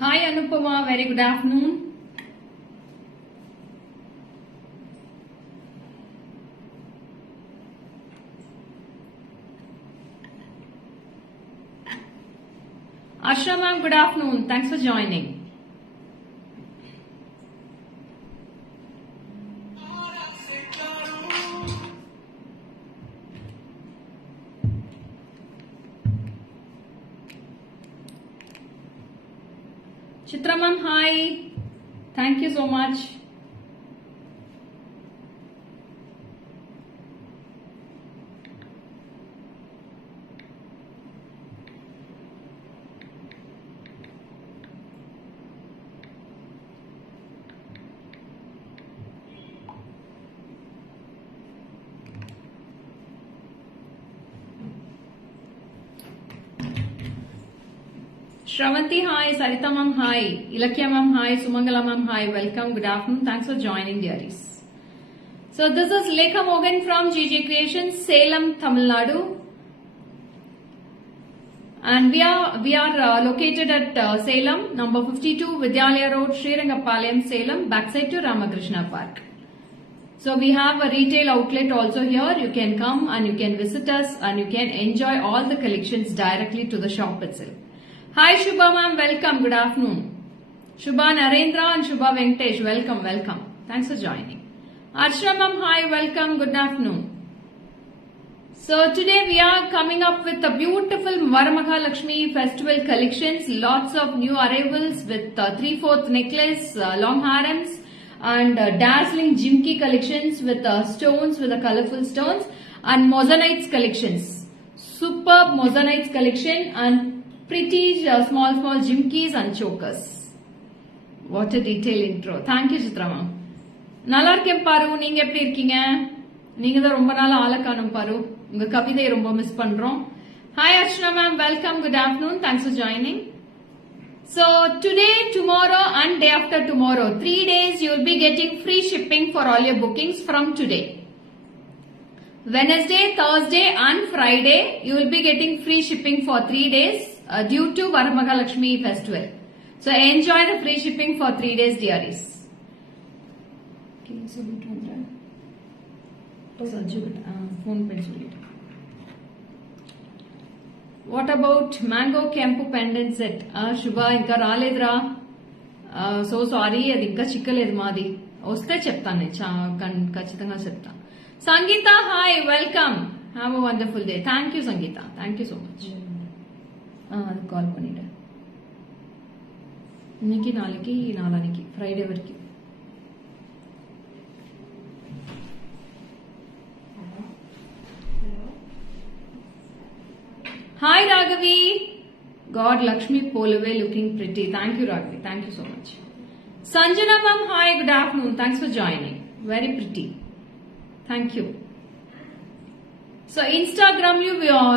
Hi Anupama, very good afternoon. Ashra ma'am, good afternoon. Thanks for joining. Chitra ma'am, hi. Thank you so much. Shravanti, hi. Sarita ma'am, hi. Ilakya ma'am, hi. Sumangala ma'am, hi. Welcome. Good afternoon. Thanks for joining, dearies. So this is Lekha Mogan from GJ Creations, Salem, Tamil Nadu. And we are located at Salem, number 52, Vidyalaya Road, Srirangapalayam, Salem, backside to Ramakrishna Park. So we have a retail outlet also here. You can come and you can visit us and you can enjoy all the collections directly to the shop itself. Hi Shubha ma'am, welcome, good afternoon. Shubha Narendra and Shubha Venkatesh, welcome. Thanks for joining. Arshra ma'am, hi, welcome, good afternoon. So today we are coming up with a beautiful Varamahalakshmi festival collections, lots of new arrivals with 3/4 necklace, long harems and dazzling jimki collections with stones, with the colorful stones and mosaics collections. Superb mosaics collection and pretty small jimkis and chokers. What a detailed intro. Thank you Chitra ma'am. நல்லா இருக்கேன் பாரு, நீங்க எப்படி இருக்கீங்க? நீங்க தான் ரொம்ப நாள் ஆள காணோம் பாரு. உங்க கவிதையை ரொம்ப மிஸ் பண்றோம். Hi Archana ma'am, welcome, good afternoon. Thanks for joining. So today, tomorrow and day after tomorrow, 3 days you will be getting free shipping for all your bookings from today. Wednesday, Thursday and Friday you will be getting free shipping for 3 days due to Varamahalakshmi festival. So enjoy the free shipping for 3 days, dearies. What about mango Kempu pendant set? Shubha inka raledra. So sorry, adi inka chikkaledu maadi. Oste cheptanu kachithanga chepta. Sangeeta, hi, welcome. Have a wonderful day. Thank you Sangeeta. Thank you so much. அது கால் பண்ணிட்டேன். இன்னைக்கு நாளைக்கு நாளானிக்கு ஃப்ரைடே வரைக்கும். Hi Raghavi. God Lakshmi Polave looking pretty. Thank you Raghavi. Thank you so much. Sanjana ma'am, hi, good afternoon. Thanks for joining. Very pretty. Thank you. So Instagram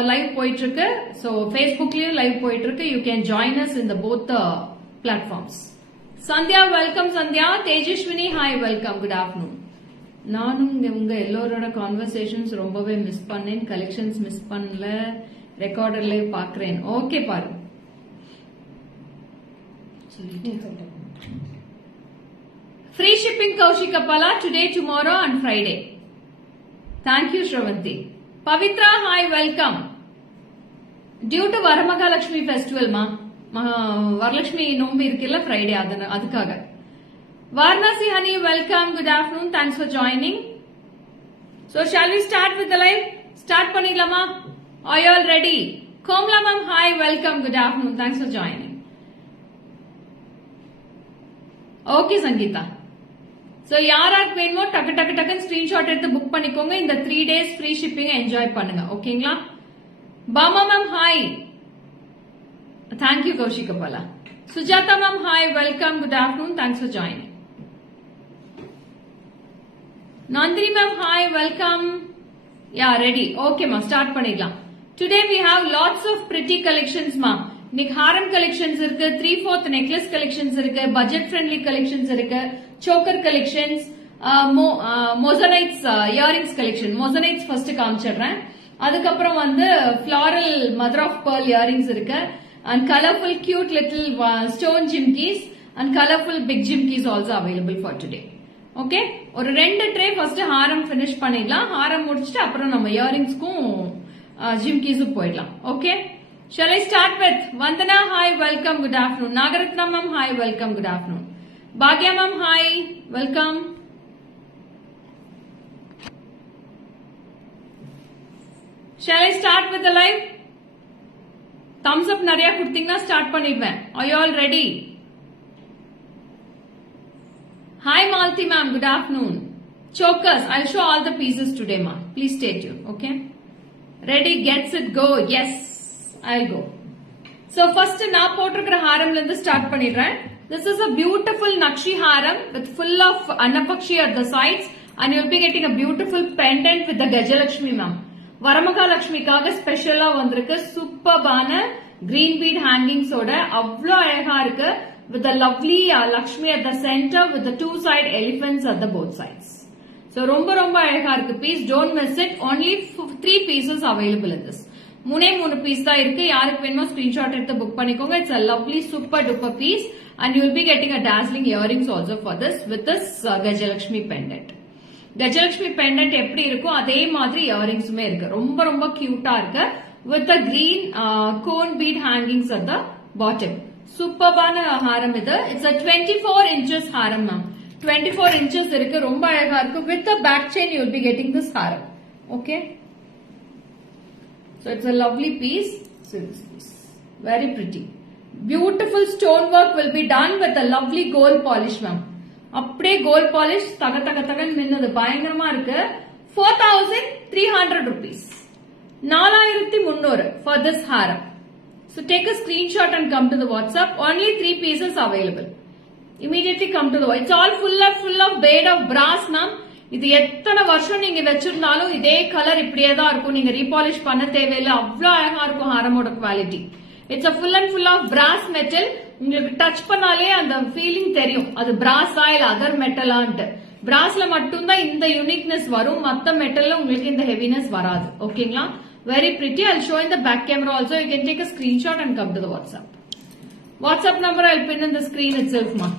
live போயிட்டு இருக்கு. So Facebookலயும் live போயிட்டு இருக்கு. You can join us in the both platforms. Sandhya, welcome Sandhya. Tejashwini, hi, welcome. Good afternoon. நானும் உங்க எல்லாரோட கான்வர்சேஷன்ஸ் ரொம்பவே மிஸ் பண்ணேன். கலெக்ஷன்ஸ் மிஸ் பண்ணல. ரெக்கார்டர்ல பாக்குறேன். ஓகே பாரு. Free shipping Kaushik Appala today, tomorrow and Friday. Thank you Shravanti. Pavitra, hi, welcome. Due to Varamahalakshmi festival ma, Varalakshmi nombi irukilla Friday adukaga. Varnasi honey, welcome, good afternoon, thanks for joining. So shall we start with the live? Start pannilama? Are you all ready? Komla ma'am, hi, welcome, good afternoon, thanks for joining. Okay Sangeeta. So யாராருக்கு வேணுமோ டக்கு ஸ்கிரீன்ஷாட் எடுத்து புக் பண்ணிக்கோங்க. இந்த 3 days free shipping enjoy பண்ணுங்க. ஓகேங்களா? Bama ma'am, hi. Thank you Kaushik அப்பாலா. Sujatha ma'am, hi, welcome, good afternoon, thanks for joining. Nandini ma'am, hi, welcome. Ya ready. Okay மா, ஸ்டார்ட் பண்ணிடலாம். Today we have lots of pretty collections மா. இன்னைக்கு ஹாரம் கலெக்ஷன்ஸ் இருக்கு, 3/4 நெக்லஸ் கலெக்ஷன்ஸ் இருக்கு, பட்ஜெட் ஃப்ரெண்ட்லி கலெக்ஷன்ஸ் இருக்கு, choker collections, moissanites earrings collection. Moissanites first காமிச்சிடுறேன். அதுக்கப்புறம் வந்து floral mother of pearl earrings இருக்கு. and colorful cute little stone jimkis and colorful big jimkis also available for today. Okay, ஒரு ரெண்டு tray first ஹாரம் finish பண்ணிடலாம். ஹாரம் முடிச்சிட்டு அப்புறம் நம்ம இயரிங்ஸ்க்கும் ஜிம்கீஸும் போயிடலாம். Okay, shall I start with Vandana? Hi, welcome, good afternoon. Nagaratna ma'am, hi, welcome, good afternoon. Bhagya ma'am, hi, welcome. Shall I start with the live? Thumbs up நிறைய கொடுத்தீங்கன்னா ஸ்டார்ட் பண்ணிடுவேன். Are you all ready? Hi Malti ma'am, good afternoon. Chokers, I'll show all the pieces today ma'am. Please stay tuned, okay? Ready, gets it, go. Yes, I'll go. So first நான் போட்டிருக்கிற ஹாரம்ல இருந்து ஸ்டார்ட் பண்ணிடுறேன். This is a beautiful Nakshi haram with full of Annapakshi at the sides and you'll be getting a beautiful pendant with the Gajalakshmi ma'am. வரமகாலட்சுமிக்காக ஸ்பெஷலா வந்திருக்கு சூப்பர்பான green beat hangings ஓட அவ்வளோ அழகா இருக்கு with the lovely Lakshmi at the center with the two side elephants at the both sides. So ரொம்ப ரொம்ப அழகா இருக்கு piece. Don't miss it. Only 3 pieces available in this. மூணு பீஸ் தான் இருக்கு. யாருக்கு வேணுமோ ஸ்கிரீன்ஷாட் எடுத்து புக் பண்ணிக்கோங்க. It's a lovely super duper piece and you will be getting a dazzling earrings also for this with this Gajalakshmi pendant. Gajalakshmi பெண்டன்ட் எப்படி இருக்கும் அதே மாதிரி இயரிங்ஸுமே இருக்கு. ரொம்ப ரொம்ப கியூட்டா இருக்கு with the green cone bead hangings at the bottom. சூப்பர்பான ஹாரம் இது. இட்ஸ் a 24 inches ஹாரம் மேம். 24 inches இருக்கு. ரொம்ப அழகா இருக்கு. With the back chain you will be getting this ஹாரம். Okay, so it's a lovely piece. So this piece very pretty. Beautiful stone work will be done with a lovely gold polish ma'am. அப்படியே gold polish தக தக தகன்னு மின்னது பயங்கரமா இருக்கு. 4,300 rupees. 4,300 for this haram. So take a screenshot and come to the WhatsApp. Only 3 pieces available. Immediately come to the WhatsApp. It's all full of bead of brass ma'am. இது எத்தனை வருஷம் நீங்க வச்சிருந்தாலும் இதே கலர் இப்படியே தான் இருக்கும். நீங்க ரீபாலிஷ் பண்ண தேவையில்லை. அவ்வளவு அழகா இருக்கும் ஹாரமோட quality. It's a full of brass metal. உங்களுக்கு டச் பண்ணாலே அந்த ஃபீலிங் தெரியும் அது பிராஸா இல்ல அதர் மெட்டலான்ட்டு. பிராஸ்ல மட்டும்தான் இந்த யூனிக்னஸ் வரும். மத்த மெட்டல்ல உங்களுக்கு இந்த ஹெவினஸ் வராது. ஓகேங்களா, very pretty. I'll show in the back camera also. You can take a screenshot and come to the WhatsApp. WhatsApp number I'll pin in the screen itself ma.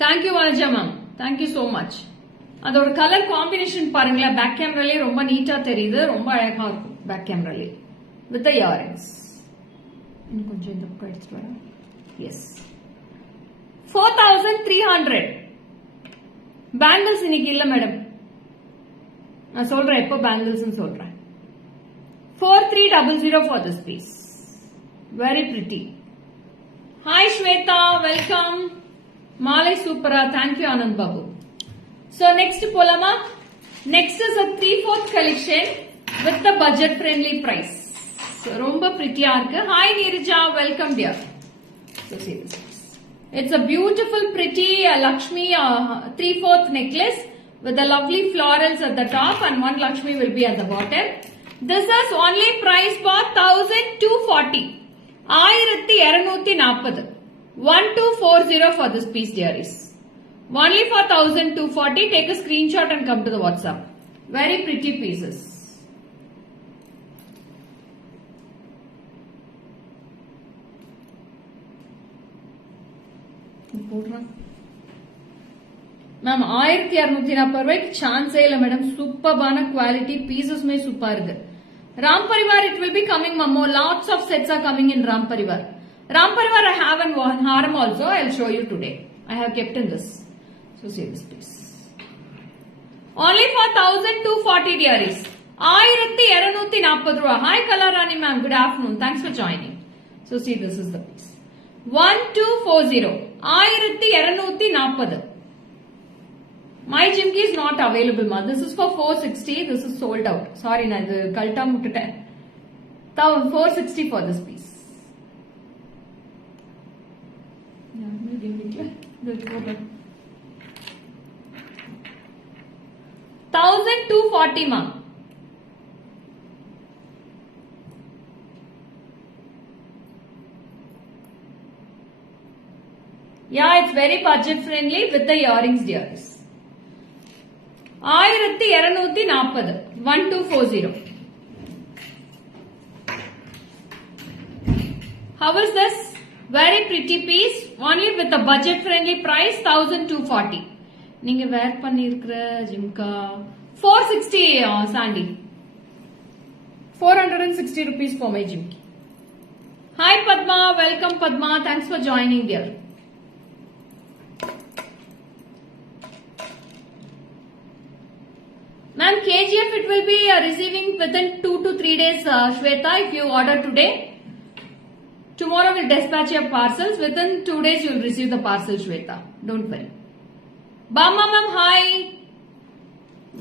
Thank you Vanaja ma'am, thank you so much. அதோட colour combination பாருங்களேன். பேக் கேமராலே ரொம்ப நீட்டா தெரியுது. ரொம்ப அழகா இருக்கும் பேக் கேமராலே வித் த இயரிங்ஸ். இன்னும் கொஞ்சம் இந்த பக்கம் எடுத்துட்டு வரேன். எஸ், 4,300. பேங்கிள்ஸ் இன்னைக்கு இல்ல மேடம். நான் சொல்றேன் எப்போ பேங்கிள்ஸ் சொல்றேன். 4,300 for this piece. Very pretty. Hi Shweta, welcome. Malay Supera, thank you Anand Babu. So next polama. Next is a 3/4 collection with the budget friendly price. So romba pretty irukku. Hi Neerja, welcome dear. So see this. It's a beautiful pretty Lakshmi 3/4 necklace with the lovely florals at the top and one Lakshmi will be at the bottom. This is only price for 1,240. 1,240. 1,240 for this piece dearies. Only for 1,240. Take a screenshot and come to the WhatsApp. Very pretty pieces. Ma'am, 1,240 ரூபாய்க்கு சான்ஸே இல்ல மேடம். சூப்பர்பான குவாலிட்டி பீசஸ்மே சூப்பரா இருக்கு. Ram Parivar, it will be coming ma'am. Lots of sets are coming in Ram Parivar. Ram Parivar I have in haram also. I'll show you today. I have kept in this. So see this piece. Only for 1,240 dearies. 1,240 rupees. Hi Kalarani ma'am. Good afternoon. Thanks for joining. So see this is the piece. 1,240. 1,240. My Jimki is not available ma. This is for 460. This is sold out. Sorry na. The kalta mutte. 460 for this piece. 1,240 ma'am. Yeah, it's very budget friendly with the earrings, dears. 1240 1240. How is this? Very pretty piece, only with a budget friendly price 1240. நீங்க வேர் பண்ணிருக்கிற ஜிம்கா 460 Sandy. 460 rupees for my jimki. Hi Padma, welcome Padma. Thanks for joining dear. Ma'am, KGF it will be receiving within 2 to 3 days, Shweta, if you order today. Tomorrow we'll dispatch your parcels. Within 2 days you will receive the parcel, Shweta. Don't worry. Bama ma'am, hi.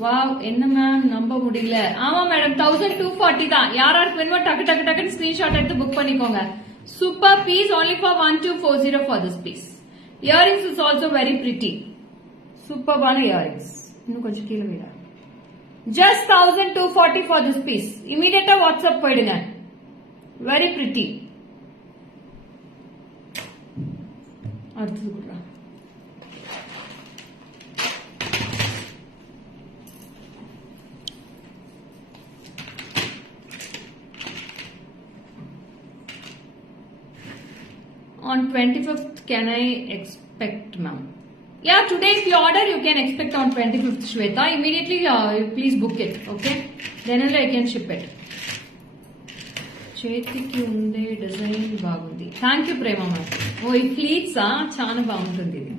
Wow, enna ma'am, number mudiyala. Ama madam, 1240 da. Yaararku venuma takku screenshot eduthu book pannikonga. Super piece, only for 1240 for this piece. Earrings is also very pretty. Super bana earrings. Innu konjam keela veera. Just 1240 for this piece. Immediate WhatsApp poidunga. Very pretty. அடுத்தது கொடுறா. On 25th, can I expect, ma'am? Yeah, today if you order, you can expect on 25th, Shweta. Immediately, please book it, okay? Then only I can ship it. చేతికి ఉండే design బాగుంది. Thank you Prema ma'am. ఓ ఈ pleats చాలా బాగుంటుంది ఇది.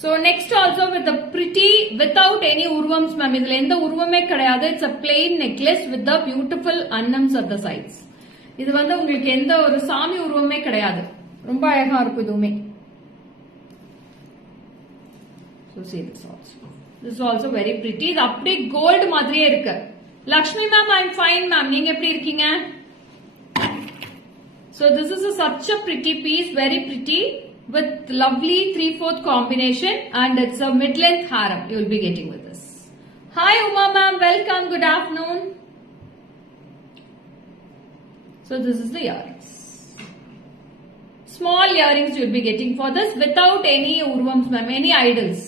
So next also with the pretty without any ఉర్వమ్స్ ma'am. இதுல எந்த உருவமே கிடையாது. It's a plain necklace with the beautiful annams at the sides. இது வந்து உங்களுக்கு எந்த ஒரு சாமி உருவமே கிடையாது. ரொம்ப அழகா இருக்கும் இதுவுமே. So see this also. This is also very pretty. இது அப்படியே கோல்ட் மாதிரியே இருக்கு. Lakshmi ma'am, I'm fine ma'am. நீங்க எப்படி இருக்கீங்க? So this is such a pretty piece, very pretty with lovely 3/4 combination and it's a mid-length harem you will be getting with this. Hi Uma ma'am, welcome, good afternoon. So this is the earrings. Small earrings you will be getting for this without any urvams ma'am, any idols.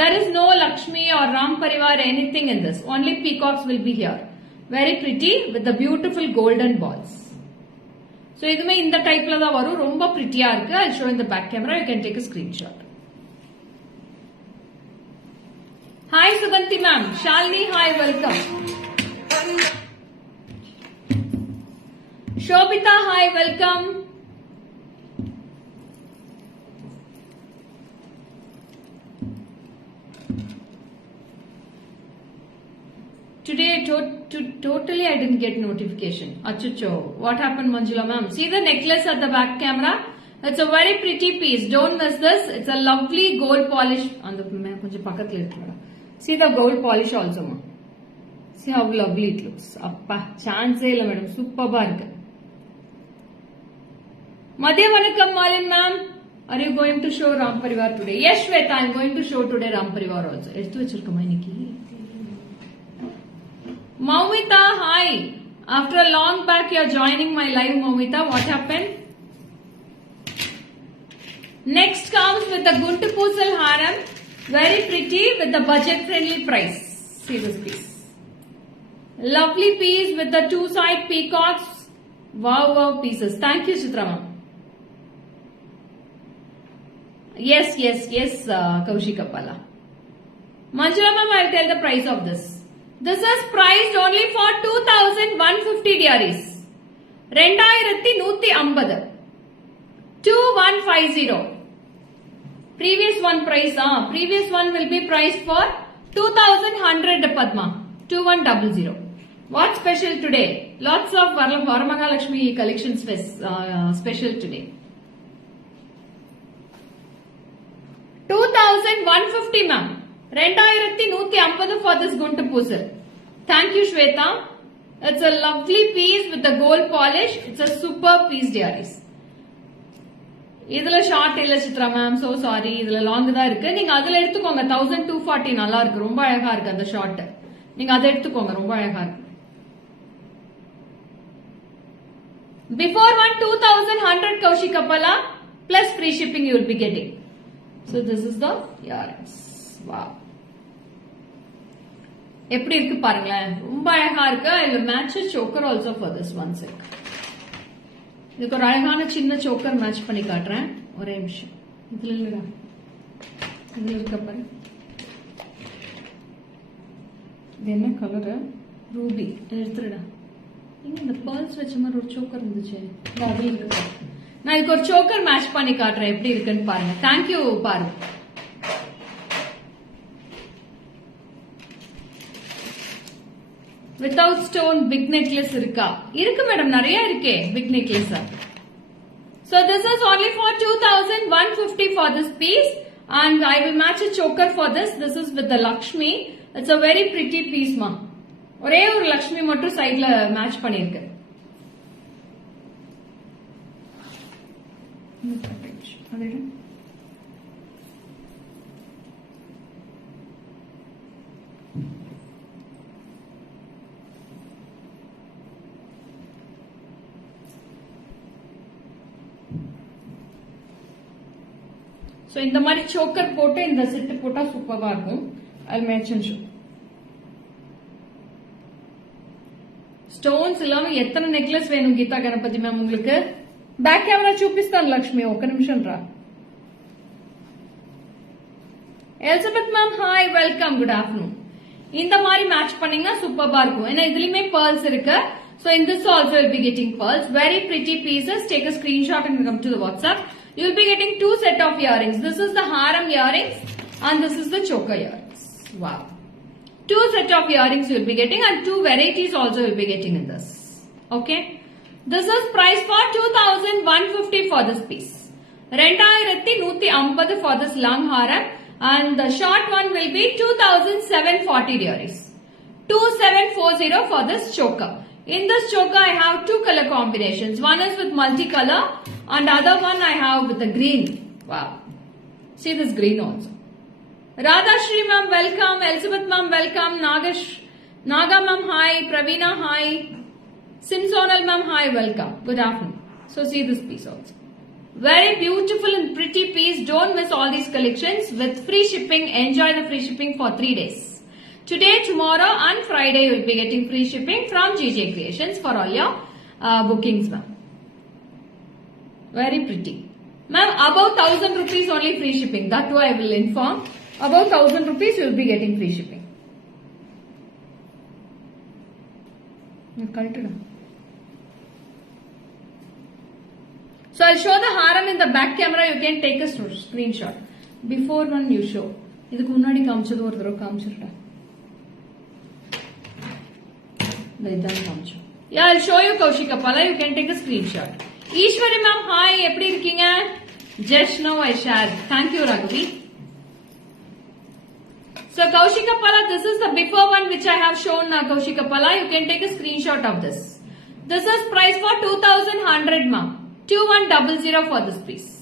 There is no Lakshmi or Ram Parivar anything in this. Only peacocks will be here. Very pretty with the beautiful golden balls. So idume inda type la da varum. Romba pretty ah irukku. I'll show in the back camera. You can take a screenshot. Hi Suganti ma'am. Shalini, hi, welcome. Shobita, hi, welcome. Today, totally I didn't get notification. Achucho. What happened, Manjula ma'am? See the necklace at the back camera? It's a very pretty piece. Don't miss this. It's a lovely gold polish. See the gold polish also, ma'am. See how lovely it looks. Appa, chance illa madam. Superb irukku. Madhya vanakkam Malin ma'am. Are you going to show Ram Parivar today? Yes, Shweta, I'm going to show today Ram Parivar also. Eduthu vechirukoma iniki. Maumita, hi. After a long back, you're joining my live, Maumita. What happened? Next comes with the Guntu Poosal Haram. Very pretty with the budget-friendly price. See this piece. Lovely piece with the two-side peacocks. Wow, wow pieces. Thank you, Chitrama. Yes, Kaushik Appala. Manjula ma'am, I'll tell the price of this. This is priced only for 2,150 diaries. 2,150. 2150. Previous one price, previous one will be priced for 2,100 Padma. 2100. What special today? Lots of Varamahalakshmi collections special today. 2,150 ma'am. 2,150 for this Guntu Poosal. Thank you, Shweta. It's a lovely piece with the gold polish. It's a superb piece, dearies. இதுல ஷார்ட் இல்ல Chitra ma'am, so sorry. இதுல லாங் தான் இருக்கு. நீங்க அதுல எடுத்துக்கோங்க. 1240 நல்லா இருக்கு. ரொம்ப அழகா இருக்கு அந்த ஷார்ட். நீங்க அதை எடுத்துக்கோங்க. ரொம்ப அழகா இருக்கு. Before one 2100 Kaushik Kapala plus free shipping you will be getting. So this is the earrings. Wow. எப்படி இருக்கு பாருங்களேன், ரொம்ப அழகா இருக்கு. I will match a choker also for this one sec. இதுக்கு ஒரு அழகான சின்ன choker match பண்ணி காட்டுறேன். ஒரே நிமிஷம். இதுல இல்லடா, இதுல இருக்க பாரு. இது என்ன கலரு? ரூபி. எடுத்துடா. இங்க இந்த pearls வச்ச மாதிரி ஒரு choker இருந்துச்சு. அது இருக்கு. நான் இதுக்கு ஒரு choker match பண்ணி காட்டுறேன் எப்படி இருக்குன்னு பாருங்க. Thank you பாரு. Without stone big necklace irukka? Irukku madam, nariya irukke big necklace. So this is only for 2150 for this piece, and I will match a choker for this. This is with the Lakshmi. It's a very pretty piece ma. Ore or Lakshmi mattu side la match pannirukku. So இந்த மாதிரி choker போட்டு இந்த செட் போட்டா சூப்பரா இருக்கும். I'll mention show. Stones இல்லாம எத்தனை necklace வேணும் கீதா கணபதி மேம் உங்களுக்கு? பேக் கேமரா చూపిస్తాను లక్ష్మి, ఒక నిమిషం రా. Elizabeth ma'am hi, welcome, good afternoon. இந்த மாதிரி மேட்ச் பண்ணீங்கன்னா சூப்பரா இருக்கும். ஏன்னா இதுலயுமே pearls இருக்கு. So in this also you'll be getting pearls. Very pretty pieces. Take a screenshot and come to the WhatsApp. You'll be getting two set of earrings. This is the haram earrings and this is the choker earrings. Wow. Two set of earrings you'll be getting and two varieties also you'll be getting in this. Okay. This is price for 2150 for this piece. 2150 for this long haram and the short one will be 2740 earrings. 2740 for this choker. In this choker I have two color combinations. One is with multicolor and other one I have with the green. Wow. See this green also. Radha Shri ma'am welcome, Elizabeth ma'am welcome, Naga ma'am hi, Praveena hi, Simsonal ma'am hi, welcome. Good afternoon. So see this piece also. Very beautiful and pretty piece. Don't miss all these collections with free shipping. Enjoy the free shipping for 3 days. Today, tomorrow and Friday you will be getting free shipping from GJ Creations for all your bookings ma'am. Very pretty. Ma'am, above 1000 rupees only free shipping. That too I will inform. Above 1000 rupees you will be getting free shipping. So I'll show the haram in the back camera. You can take a screenshot. Before one you show. Idukku munnadi kaamichadu oru thara kaamichirra. Yeah, I'll show you Kaushik Kapala. You can take a screenshot. Ishwari ma'am, hi. Eppadi irkeenga? Just now I shared. Thank you, Raghavi. So Kaushik Kapala, this is the before one which I have shown Kaushik Kapala. You can take a screenshot of this. This is price for 2100 ma'am. 2100 for this piece.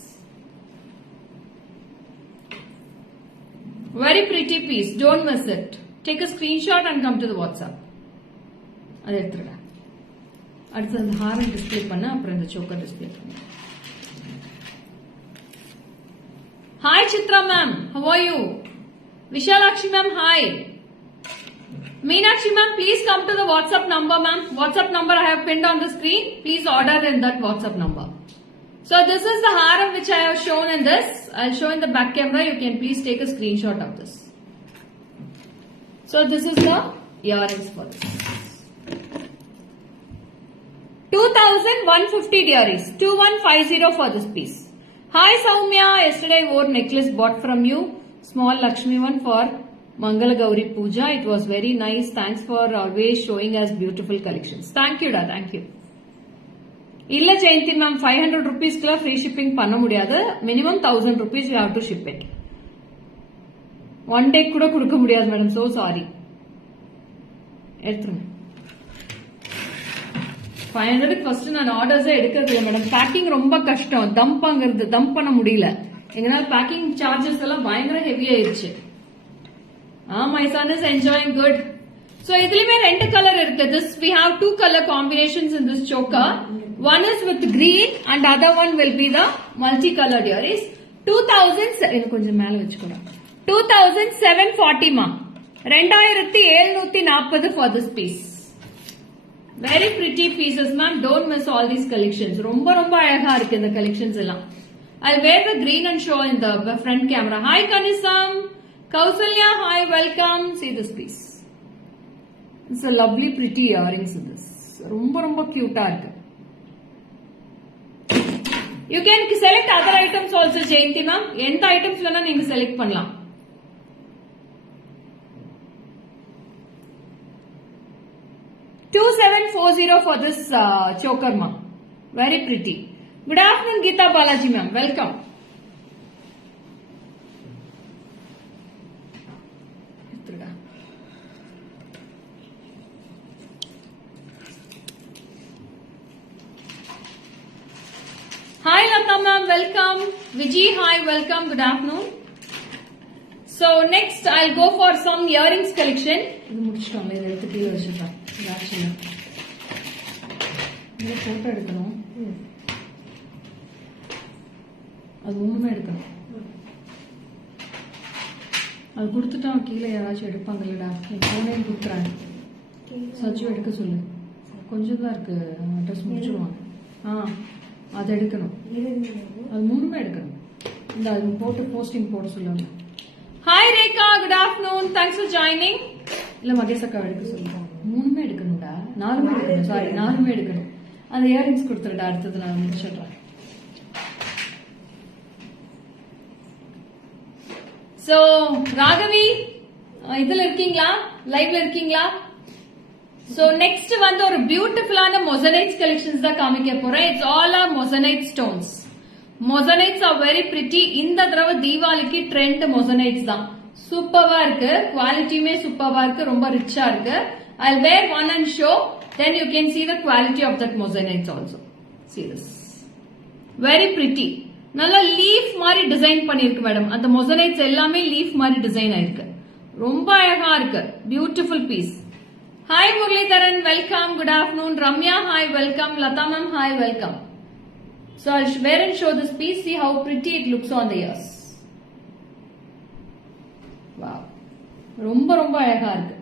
Very pretty piece. Don't miss it. Take a screenshot and come to the WhatsApp. அது எடுத்துடா. அடுத்து அந்த ஹாரம் டிஸ்ப்ளே பண்ண, அப்புறம் இந்த choker display பண்ண. Hi Chitra ma'am, how are you? Vishalakshi ma'am, hi. Meenakshi ma'am, please come to the WhatsApp number ma'am. WhatsApp number I have pinned on the screen. Please order in that WhatsApp number. So this is the haram which I have shown in this. I'll show in the back camera. You can please take a screenshot of this. So this is the earrings for this. 2150 earrings. 2150 for this piece. Hi Soumya, yesterday I wore necklace bought from you. Small Lakshmi one for Mangala Gauri Puja. It was very nice. Thanks for always showing us beautiful collections. Thank you da, thank you. Illa Jayanti ma'am, 500 rupees kla free shipping panna mudiyadhu. Minimum 1000 rupees you have to ship it. One day kuda kudukka mudiyadhu madam, so sorry. Eduthu 500 first நான் ஆர்டர்ஸ் எடுக்கிறது இல்ல madam. Packing ரொம்ப கஷ்டம். டம்ப் பண்ண முடியல. எங்கனால packing charges எல்லாம் பயங்கர ஹெவி ஆயிருச்சு. my son is enjoying good. So இதுலயுமே ரெண்டு கலர் இருக்கு. This we have two color combinations in this choker. One is with green and other one will be the multicolored earrings. 2740 ma. 2740 for this piece. Very pretty pieces ma'am. Don't miss all these collections. Romba அழகா இருக்கு இந்த collections எல்லாம். I'll wear the green and show in the front camera. Hi Kanisam. Kausalya, hi, welcome. See this piece. It's a lovely pretty earrings in this. Romba cute இருக்கு. You can select other items also Jayanti ma'am. எந்த items வேணா நீங்க select பண்ணலாம். $2740 for this choker ma'am. Very pretty. Good afternoon Geeta Balaji ma'am. Welcome. Hi Lata ma'am, welcome. Vijay, hi, welcome. Good afternoon. So next I'll go for some earrings collection. இது முடிச்சிட்டோம் இத எடுத்து கீழ வச்சிட்டேன். ஆக்சுவலி இந்த போட்டோ எடுக்கணும். அது ஒண்ணுமே எடுக்கணும். அது கொடுத்துட்டா கீழ யாராச்சும் எடுப்பாங்கலடா. என் போனே கொடுத்துறாங்க. சஜ்ஜு எடுக்க சொல்லு. கொஞ்சம் தான் இருக்கு. அட்ரஸ் முடிச்சிடுவாங்க. அது எடுக்கணும். அது மூணுமே எடுக்கணும். இந்த அது போட்டு போஸ்டிங் போட சொல்லுங்க. ஹாய் Rekha, good afternoon. Thanks for joining. இல்ல மகேஷ் அக்கா எடுக்க சொல்லுங்க. மூணுமே எடுக்கணும்டா. நாலுமே எடுக்கணும். சாரி, நாலுமே எடுக்கணும். அந்த இயரிங்ஸ் கொடுத்துருடா. அடுத்தது நான் முடிச்சிடுறேன். சோ ராகவி இதுல இருக்கீங்களா? லைவ்ல இருக்கீங்களா? So next வந்து ஒரு பியூட்டிஃபுல்லான mosaics collections தான் காமிக்க போறேன். It's all are mosaite stones. Mosaics are very pretty. இந்த தடவை தீபாவளிக்கு ட்ரெண்ட் mosaics தான். சூப்பரா இருக்கு. குவாலிட்டியுமே சூப்பரா இருக்கு. ரொம்ப ரிச்சா இருக்கு. I'll wear one and show. Then you can see the quality of that mosaics also. See this. Very pretty. நல்ல லீஃப் மாதிரி டிசைன் பண்ணிருக்கு மேடம். அந்த mosaics எல்லாமே லீஃப் மாதிரி டிசைன் ஆயிருக்கு. ரொம்ப அழகா இருக்கு. Beautiful piece. Hi Muralidharan, welcome. Good afternoon. Ramya, hi, welcome. Lata ma'am, hi, welcome. So I'll wear and show this piece. See how pretty it looks on the ears. Wow. ரொம்ப அழகா இருக்கு.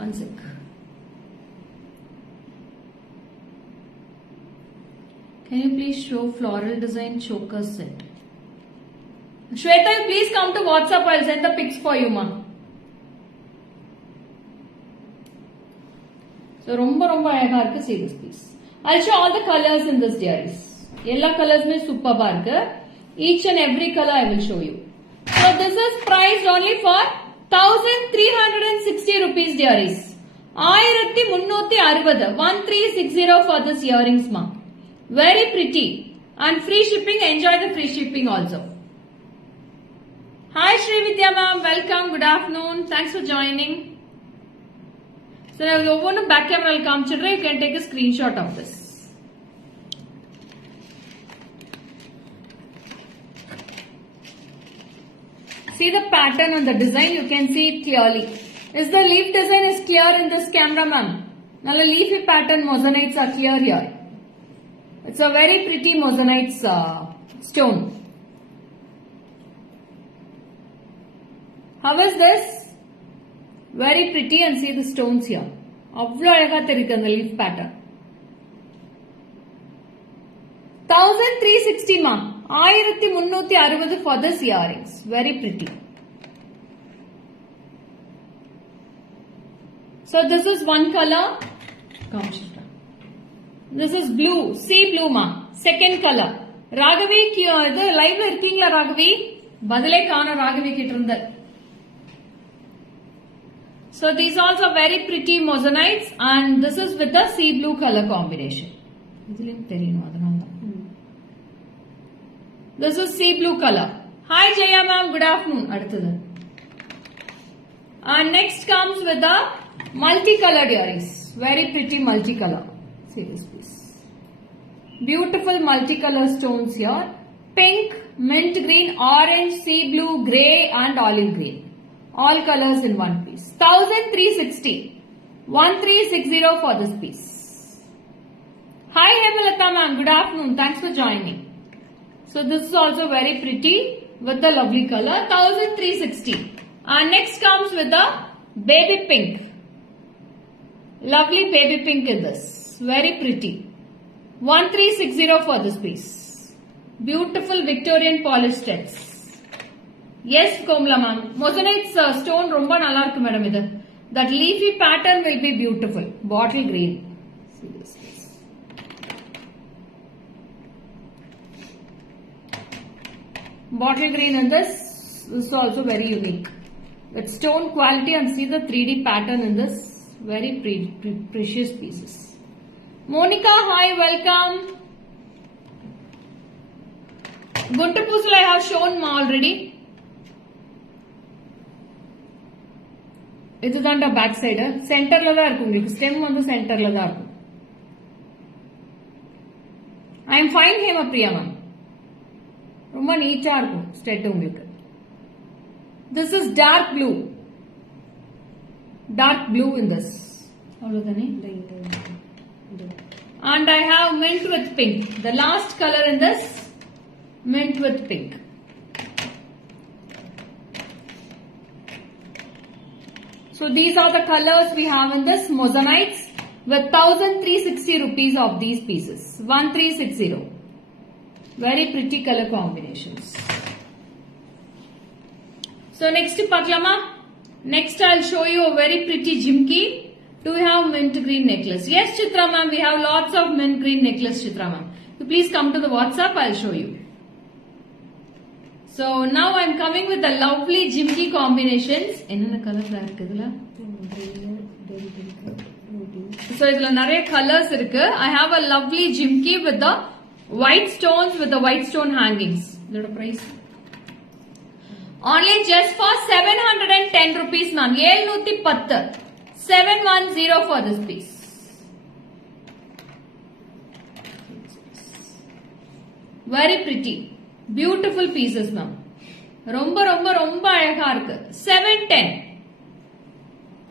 One sec. Can you please show floral design choker set? Shweta, please come to WhatsApp. I'll send the pics for you, ma'am. So ரொம்ப அழகா இருக்கு. See this piece. I'll show all the colors in this dearies. எல்லா கலர்ஸ்மே சூப்பரா இருக்கு. Each and every color I will show you. So this is priced only for 1360 rupees dearies. 1360. 1360 for this earrings ma. Very pretty and free shipping. Enjoy the free shipping also. Hi Shri Vidya ma'am, welcome. Good afternoon. Thanks for joining. So now over back camera will come children. You can take a screenshot of this. See the pattern on the design. You can see it clearly. Is the leaf design is clear in this camera, ma'am? Now the leafy pattern mosaics are clear here. It's a very pretty mosaics stone. How is this? Very pretty and see the stones here. அவ்வளவு அழகா தெரியுது அந்த leaf pattern. 1360 ma. 1360 for this earrings. Very pretty. So this is one color. This is blue. Sea blue ma. Second color. Ragavi இது லைவ்ல இருக்கீங்களா ராகவி? பதிலே காணோம் ராகவி கிட்ட இருந்து. So these also are very pretty mosaics and this is with the sea blue color combination. This is sea blue color. Hi Jaya ma'am, good afternoon. And next comes with the multicolored earrings. Very pretty multicolor. See this piece. Beautiful multicolor stones here. Pink, mint green, orange, sea blue, grey and olive green. All colors in one piece. 1360. 1360 for this piece. Hi Hemalata ma'am, good afternoon. Thanks for joining. So this is also very pretty with the lovely color, 1360. And next comes with the baby pink. Lovely baby pink in this. Very pretty. 1360 for this piece. Beautiful Victorian polished threads. Yes, Komla ma'am. Moissanite stone romba nalla irukku madam idu. That leafy pattern will be beautiful. Bottle green. See this. Bottle green in this. This is also very unique. With stone quality and see the 3D pattern in this. Very precious pieces. Monica, hi, welcome. Guntur Pusal I have shown already. இதுதான் back side சென்டர்ல தான் இருக்கும் உங்களுக்கு stem வந்து சென்டர்ல தான் இருக்கும் I am fine Hemapriya ma'am ரொம்ப நீட்டா இருக்கும் ஸ்டெட் உங்களுக்கு this is dark blue in this அவ்வளவுதானே and I have mint with pink the last color in this mint with pink. So these are the colors we have in this Moissanites with 1360 rupees of these pieces. 1360. Very pretty color combinations. So next Paklama. Next I'll show you a very pretty jimki. Do we have mint green necklace? Yes Chitra ma'am, we have lots of mint green necklace Chitra ma'am. So please come to the WhatsApp, I'll show you. So now I'm coming with the lovely jimki combinations. Enna colors irukku idla? So idla nariya colors irukku. I have a lovely jimki with the white stones with the white stone hangings. What price? Only just for 710 rupees ma'am. 710. 710 for this piece. Very pretty. Beautiful pieces ma'am. ரொம்ப அழகா இருக்கு 710.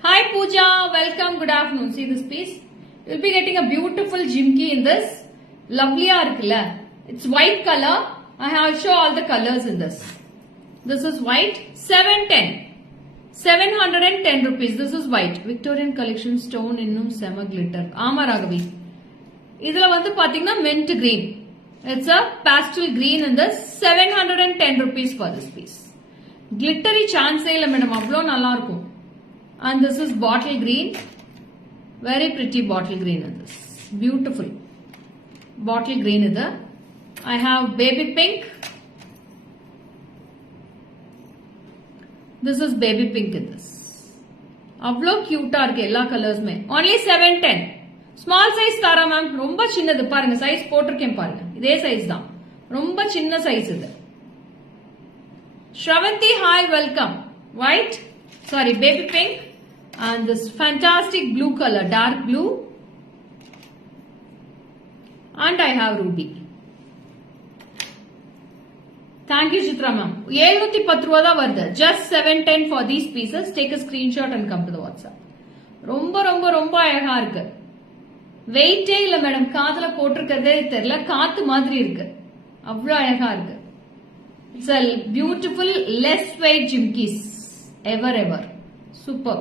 Hi Pooja, welcome, good afternoon. See this piece? You'll be getting a beautiful jimki in this. Lovely இருக்குல்ல. It's white color. I have show all the colors in this. This is white 710. 710 rupees. This is white. Victorian collection stone innum sema glitter. ஆமா ராகவி. இதுல வந்து பாத்தீங்கன்னா mint green. It's a pastel green in this 710 rupees for this piece. Glittery chance illa madam avlo nalla irukum. And this is bottle green. Very pretty bottle green in this. Beautiful. Bottle green idu. I have baby pink. This is baby pink in this. Avlo cute ah irukku ella colors mein. Only 710. Small size தாரா ma'am ரொம்ப சின்னது பாருங்க சைஸ் போட்டிருக்கேன் பாருங்க இதே சைஸ் தான் ரொம்ப சின்ன சைஸ் இது Shravanti hi welcome white sorry baby pink and this fantastic blue color dark blue and I have ruby. Thank you Chitra ma'am 710 ரூபாய் தான் வருது just 710 for these pieces. Take a screenshot and come to the WhatsApp. ரொம்ப அழகா இருக்கு வெயிட்டே இல்ல மேடம் காதுல போட்டிருக்கிறதே தெரியல காத்து மாதிரி இருக்கு அவ்வளவு அழகா இருக்கு it's a beautiful less weight jimkis ever super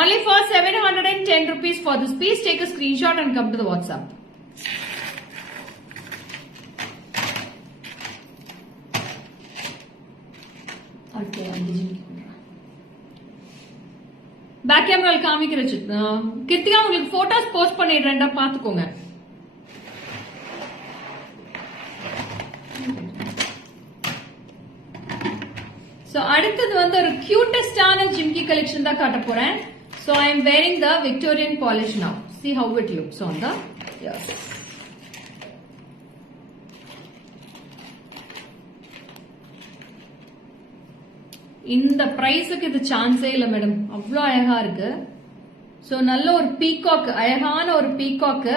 only for 710 rupees for this piece. Take a screenshot and come to the WhatsApp. Okay, back கேமரால காமிக்கிற கிருத்திகா உங்களுக்கு போட்டோஸ் போஸ்ட் பண்ணிடுறேன்டா பாத்துக்கோங்க. சோ அடுத்தது வந்து ஒரு கியூட்டஸ்டான ஜிம்கி கலெக்ஷன் தான் காட்ட போறேன். So I am wearing the Victorian polish now. See how it looks on the ears. இந்த பிரைஸுக்கு இது சான்ஸே இல்ல மேடம் அவ்வளவு அழகா இருக்கு. சோ நல்ல ஒரு பீகாக் அழகான ஒரு பீகாக்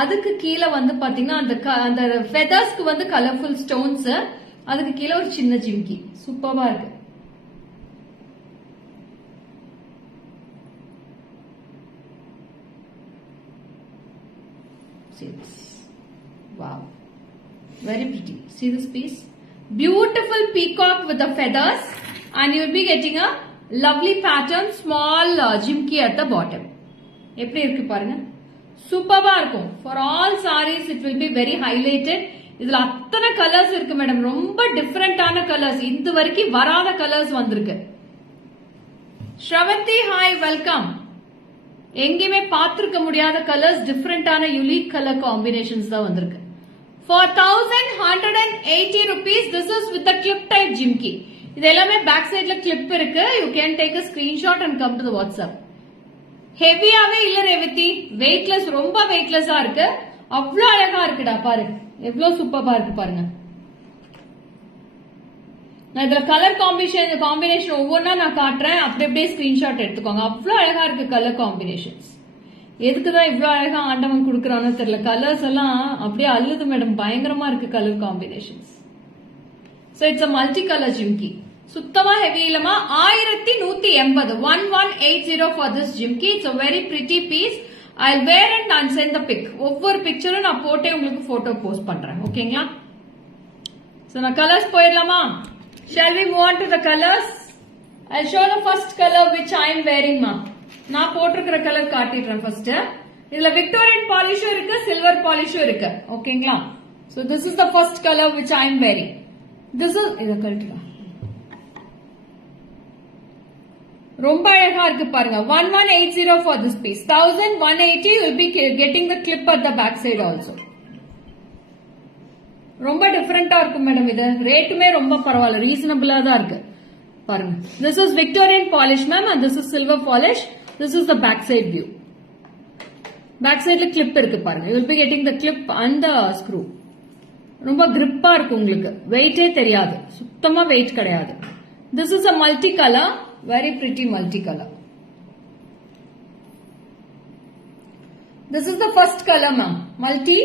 அதுக்கு கீழே வந்து பாத்தீங்கன்னா அந்த ஃபெதர்ஸ்க்கு வந்து கலர்ஃபுல் ஸ்டோன்ஸ் அதுக்கு கீழே ஒரு சின்ன ஜிம்கி சூப்பரா இருக்கு. See this. Wow. Very pretty. See this piece? Beautiful peacock with the feathers, and you will be getting a lovely pattern, small jimki at the bottom. எப்படி இருக்கு பாருங்க. சூப்பரா இருக்கும். For all sarees it will be very highlighted. இதுல அத்தனை கலர்ஸ் இருக்கு மேடம். ரொம்ப டிஃபரெண்டான கலர்ஸ். இது வரைக்கும் வராத கலர்ஸ் வந்திருக்கு. Sravanthi hi welcome. எங்கேயுமே பார்த்திருக்க முடியாத கலர்ஸ், டிஃபரெண்டான யூனிக் கலர் காம்பினேஷன்ஸ் தான் வந்திருக்கு. For 1180 rupees, this is with the clip type jimki. இது எல்லாமே பேக் சைட்ல கிளிப் இருக்கு. You can take a screenshot and come to the WhatsApp. ஹெவியாவே இல்ல ரேவதி, வெயிட்லெஸ், ரொம்ப வெயிட்லெஸ்ஸா இருக்கு. அவ்வளவு அழகா இருக்குடா பாரு, எவ்வளவு சூப்பரா இருக்கு பாருங்க. நான் இதுல கலர் காம்பினேஷன் ஒவ்வொன்னா நான் காட்டுறேன், அப்படி அப்படியே ஸ்கிரீன்ஷாட் எடுத்துக்கோங்க. அவ்வளவு அழகா இருக்கு கலர் காம்பினேஷன்ஸ். எதுக்குதான் இவ்வளவு அழகா ஆண்டவன் கொடுக்கறானோ தெரியல. கலர்ஸ் எல்லாம் அப்படியே அள்ளுது மேடம், பயங்கரமா இருக்கு colour combinations. So it's a multi colour jhumki. சுத்தமா ஹெவி இல்லமா. 1180 1180 for this jimki. It's a very pretty piece. I'll wear it and send the pic. ஒவ்வொரு பிக்சரும் நான் போட்டே உங்களுக்கு போட்டோ போஸ்ட் பண்றேன். ஓகேங்களா? சோ நான் கலர்ஸ் போயிடலாமா? Shall we move on to the colors? I'll show the first color which I am wearing ma. நான் போட்டிருக்கிற கலர் காட்டிடுறேன் ஃபர்ஸ்ட். இதுல விக்டோரியன் பாலிஷும் இருக்கு, சில்வர் பாலிஷும் இருக்கு. ஓகேங்களா? So this is the first color which I am wearing. This is இத கழட்டுடா. ரொம்ப அழகா இருக்கு பாருங்க. 1180 for this piece. 1180 you will be getting the clip at the back side also. ரொம்ப டிஃபரெண்டா இருக்கு மேடம். இது ரேட்டுமே ரொம்ப பரவாயில்ல, ரீசனபிளா தான் இருக்கு பாருங்க. This is Victorian polish ma'am and this is silver polish. This is the back side view. Back sideல clip இருக்கு பாருங்க. You will be getting the clip and the screw. ரொம்ப grip-ஆ இருக்கு உங்களுக்கு. வெயிட்டே தெரியாது, சுத்தமா வெயிட் கிடையாது. This is a multi color, very pretty multi color. This is the first color ma'am. Multi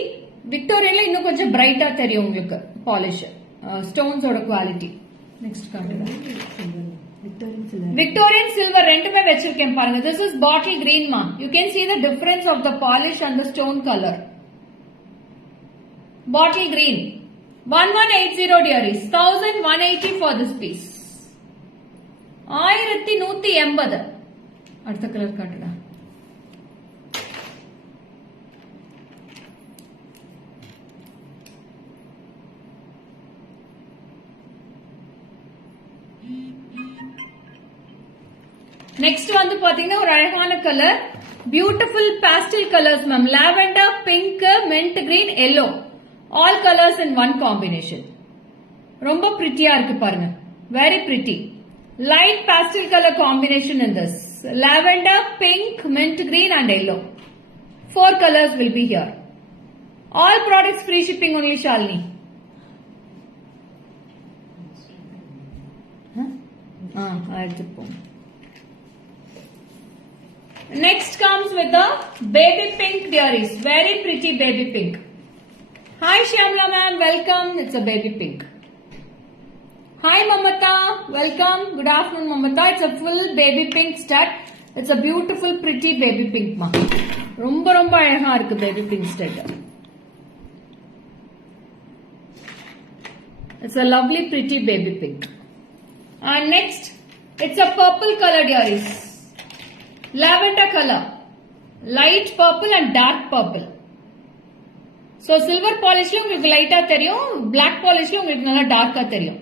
விக்டோரியன்ல இன்னும் கொஞ்சம் பிரைட்டா தெரியும் உங்களுக்கு பாலிஷ், ஸ்டோன்ஸோட குவாலிட்டி. நெக்ஸ்ட் காட்டுங்க. விக்டோரியன் சில்வர் ரெண்டுமே வச்சிருக்கேன் பாருங்க. This is bottle green ma. You can see the difference of the polish and the stone color. Bottle green 1180 dearies. 1180 for this piece. 1180. அடுத்த கலர் காட்டுங்க. நெக்ஸ்ட் வந்து பாத்தீங்கன்னா ஒரு அழகான colour, beautiful pastel colours ma'am. Lavender, pink, mint green, yellow, all colours in one combination. ரொம்ப பிரிட்டியா இருக்கு பாருங்க, very pretty. Light pastel colour combination in this. Lavender, pink, mint green and yellow. 4 colors will be here. All products free shipping only, Shalini. Next comes with the baby pink dearies. Very pretty baby pink. Hi Shyamla ma'am, welcome. It's a baby pink. Hi Mamata, welcome. Good afternoon Mamata. It's a full baby pink stud. It's a beautiful pretty baby pink ma. ரொம்ப ரொம்ப அழகா இருக்கு baby pink stud. It's a lovely pretty baby pink. And next, it's a purple color dearies. Lavender color. Light purple and dark purple. So silver polish la உங்களுக்கு லைட்டா தெரியும், black polish la உங்களுக்கு நல்லா டார்க்கா தெரியும்.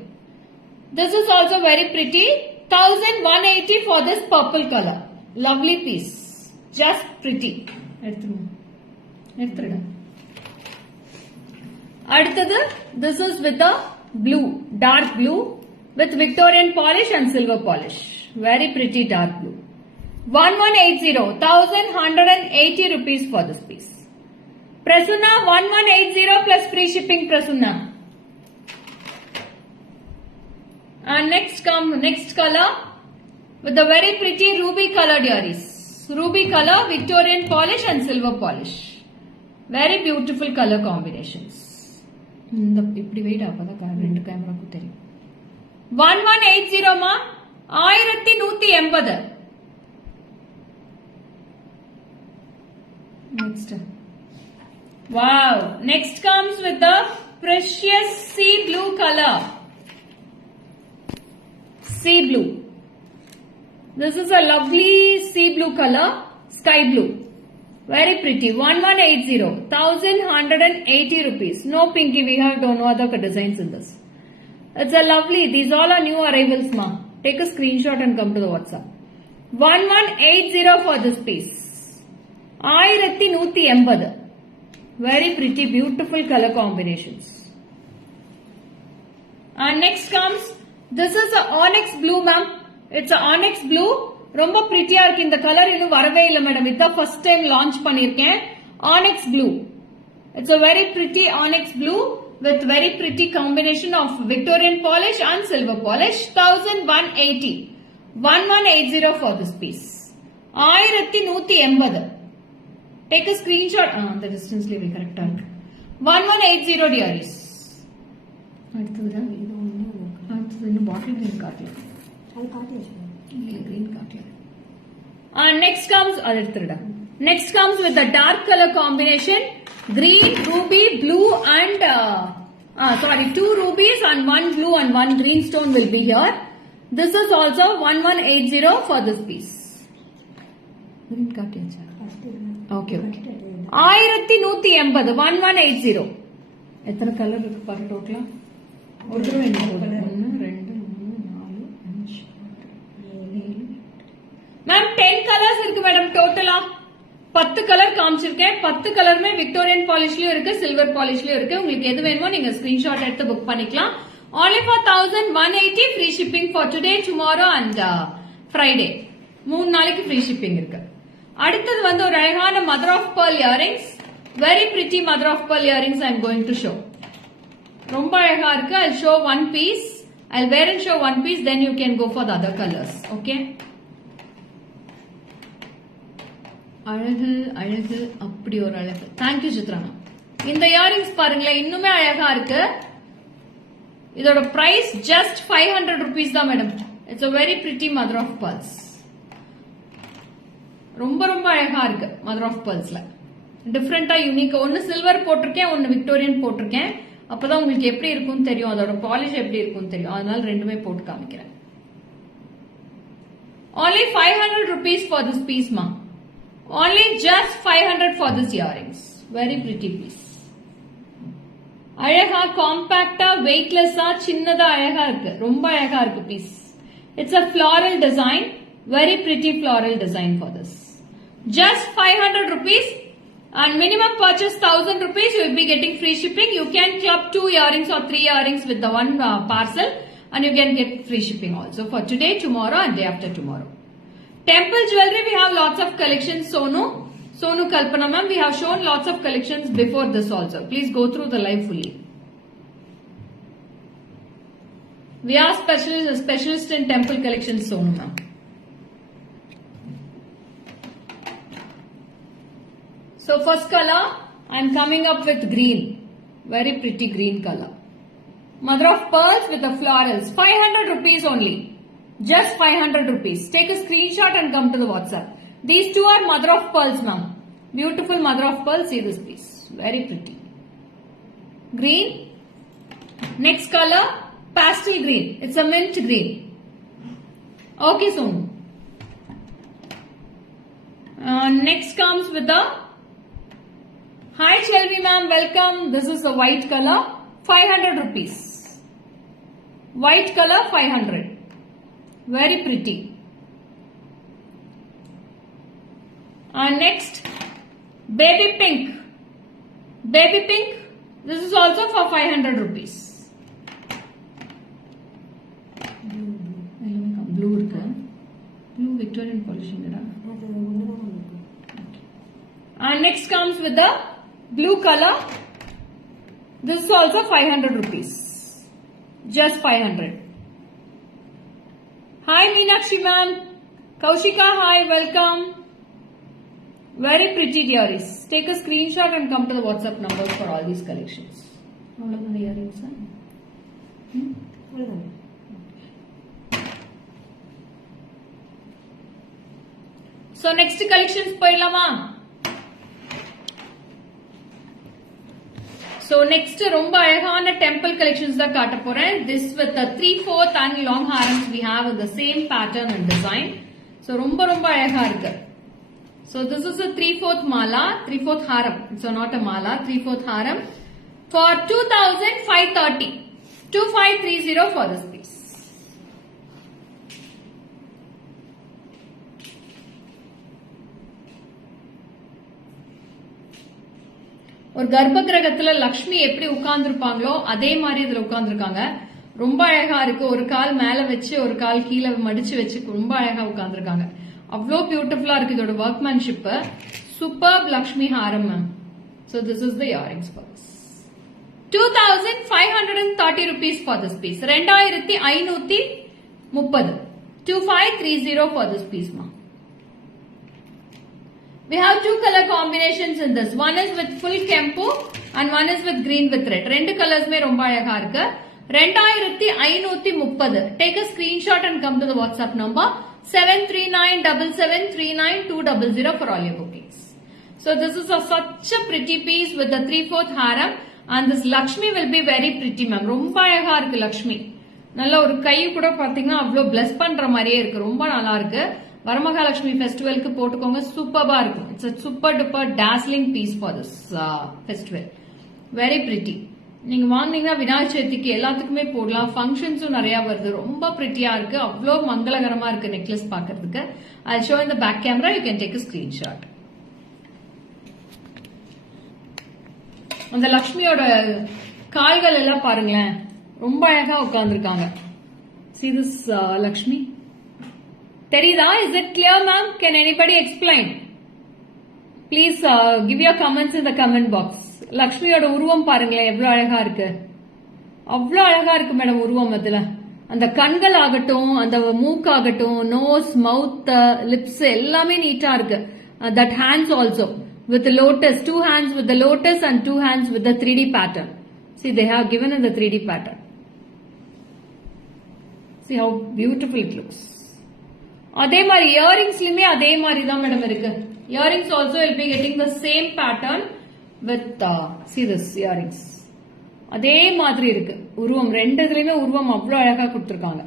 This is also very pretty. 1180 for this purple color. Lovely piece. Just pretty. எடுத்துருங்க. அடுத்தது this is with the blue, dark blue with Victorian polish and silver polish. Very pretty dark blue. 1180, 1180 rupees for this piece. Prasunna 1180 plus free shipping Prasunna. And next color with the very pretty ruby color dearies. Ruby color, Victorian polish and silver polish. Very beautiful color combinations. இந்த இப்படி வெயிட் அப்பதான் ரெண்டு கேமராக்கு தெரியும். 1180 மா 1180. Next Wow. Next comes with the precious sea blue color. Sea blue. This is a lovely sea blue color. Sky blue. Very pretty. 1180. 1180 rupees. No pinky. We have no other designs in this. It's a lovely. These all are new arrivals, ma. Take a screenshot and come to the WhatsApp. 1180 for this piece. 1180. Very pretty, beautiful color combinations. And next comes, this is a onyx blue, ma'am. It's a onyx blue. ரொம்ப பிரிட்டியா இருக்கு இந்த கலர் இன்னும் வரவே இல்ல மேடம் இதான் first time launch பண்ணிருக்கேன் onyx blue it's a very pretty onyx blue with very pretty combination of Victorian polish and silver polish 1180 1180 for this piece 1180 take a screenshot the distance level correct இருக்கு 1180 dearies அடுத்து இன்னும் bottle green காட்டல அது காட்டியாச்சு green cartier. Next comes with the dark color combination green, ruby, blue and two rubies and one blue and one green stone will be here. This is also 1180 for this piece. Green cartier. Okay. 1180 1180. எத்தனை கலர் இருக்கு பாரு டோட்டலா ஒரு தடவை என்ன போடு 1 2 मैम 10 कलर्स இருக்கு மேடம் டோட்டலா 10 கலர் காமிச்சிருக்கேன் 10 கலருமே விக்டோரியன் பாலிஷ்லயும் இருக்கு சில்வர் பாலிஷ்லயும் இருக்கு உங்களுக்கு எது வேணுமோ நீங்க ஸ்கிரீன்ஷாட் எடுத்து புக் பண்ணிக்கலாம் only for 1180 free shipping for today tomorrow and friday 3 நாளைக்கு free shipping இருக்கு அடுத்து வந்து ஒரு அழகான mother of pearl earrings very pretty mother of pearl earrings I am going to show ரொம்ப அழகா இருக்கு I'll show one piece I'll wear and show one piece then you can go for the other colors okay அழகு அழகு அப்படி ஒரு அழகு தேங்க்யூ சித்ரா இந்த இயரிங்ஸ் பாருங்களேன் இன்னுமே அழகா இருக்கு இதோட பிரைஸ் ஜஸ்ட் 500 rupees தான் madam it's a very pretty mother of pearls ரொம்ப ரொம்ப அழகா இருக்கு mother of pearlsல டிஃபரெண்டா யூனிக் ஒன்னு சில்வர் போட்டிருக்கேன் ஒன்னு விக்டோரியன் போட்டிருக்கேன் அப்பதான் உங்களுக்கு எப்படி இருக்கும்னு தெரியும் அதோட பாலிஷ் எப்படி இருக்கும்னு தெரியும் அதனால ரெண்டுமே போட்டு காமிக்கிறேன் only 500 rupees for this piece ma only just 500 for this earrings very pretty piece அழகா காம்பாக்டா வெயிட்லெஸ்ஸா சின்னதா அழகா இருக்கு ரொம்ப அழகா இருக்கு piece it's a floral design very pretty floral design for this just 500 rupees and minimum purchase 1000 rupees you will be getting free shipping you can club 2 earrings or 3 earrings with the one parcel and you can get free shipping also for today tomorrow and day after tomorrow temple jewelry we have lots of collections Sonu Kalpana ma'am we have shown lots of collections before this also please go through the live fully we are specialist in temple collections Sonu ma'am so first color I am coming up with green very pretty green color mother of pearls with the florals 500 rupees only just 500 rupees. Take a screenshot and come to the WhatsApp. These two are mother of pearls, ma'am. Beautiful mother of pearls. See this piece. Very pretty. Green. Next color, pastel green. It's a mint green. Okay, Sonu. Next comes with the... Hi, Shelby ma'am. Welcome. This is a white color. 500 rupees. White color, 500. Very pretty. And next, baby pink. Baby pink. This is also for 500 rupees. Blue. Blue Victorian polishing. And next comes with the blue color. This is also 500 rupees. Just 500. Hi Meenakshi ma'am. Kaushika hi, welcome. Very pretty dearies. Take a screenshot and come to the WhatsApp numbers for all these collections. All of the earrings. So next collections poilama. So next ரொம்ப அழகான temple collections தான் காட்ட போறேன். This with the 3/4 and long harams we have in the same pattern and design. So ரொம்ப அழகா இருக்கு. So this is a 3/4 mala, 3/4 haram. So not a mala, 3/4 haram for 2530. 2530 for this piece. ஒரு கர்ப்ப கிரகத்துல லக்ஷ்மி எப்படி உட்கார்ந்துருப்பாங்களோ அதே மாதிரி இதுல உட்கார்ந்துருக்காங்க. ரொம்ப அழகா இருக்கு. ஒரு கால் மேல வச்சு ஒரு கால் கீழே மடிச்சு வச்சு ரொம்ப அழகா உட்கார்ந்துருக்காங்க. அவ்வளோ பியூட்டிஃபுல்லா இருக்கு இதோட workmanship. Super Lakshmi Haram ma'am. So this is the earrings for this. 2530 rupees for this piece. 2530. 2530 for this piece ma'am. We have two color combinations in this. One is with full kempu and one is with green with red. ரெண்டு கலர்ஸ்மே ரொம்ப அழகா இருக்கு. 2530. Take a screenshot and come to the WhatsApp number 7397739 for all your bookings. So this is such a pretty piece with the 3/4 haram and this Lakshmi will be very pretty ma'am. ரொம்ப அழகா இருக்கு லக்ஷ்மி. நல்ல ஒரு கை கூட பாத்தீங்கன்னா அவ்வளவு bless பண்ற மாதிரியே இருக்கு. ரொம்ப நல்லா இருக்கு. வரமகாலட்சுமி ஃபெஸ்டிவலுக்கு போட்டுக்கோங்க. சூப்பர்பா இருக்கும். It's a super duper dazzling piece for this festival. Very pretty. நீங்க வாங்குனீங்கன்னா விநாயகர் சதுர்த்திக்கு எல்லாத்துக்குமே போடலாம். ஃபங்க்ஷன்ஸும் நிறைய வருது. ரொம்ப பிரிட்டியா இருக்கு. அவ்வளோ மங்களகரமா இருக்கு நெக்லஸ் பாக்குறதுக்கு. I'll show in the back camera. You can take a screenshot. அந்த லக்ஷ்மியோட கால்கள் எல்லாம் பாருங்களேன். ரொம்ப அழகா உட்கார்ந்துருக்காங்க. See this Lakshmi. தெரியுதா? Is it clear ma'am? Can anybody explain? Please give your comments in the comment box. லக்ஷ்மியோட உருவம் பாருங்களேன் எவ்வளவு அழகா இருக்கு. அவ்வளவு அழகா இருக்கு மேடம் உருவம். அதுல அந்த கண்கள் ஆகட்டும், அந்த மூக்காகட்டும், நோஸ், மவுத், லிப்ஸ் எல்லாமே நீட்டா இருக்கு. That hands also with the lotus, two hands with the lotus and two hands with the 3D pattern. See they have given in the 3D pattern. See how beautiful it looks. அதே மாதிரி இயரிங்ஸ்லயுமே அதே மாதிரி தான் மேடம் இருக்கு. Earrings also will be getting the same pattern with see this earrings. அதே மாதிரி இருக்கு உருவம். ரெண்டு இதுலயுமே உருவம் அவ்வளவு அழகா கொடுத்திருக்காங்க.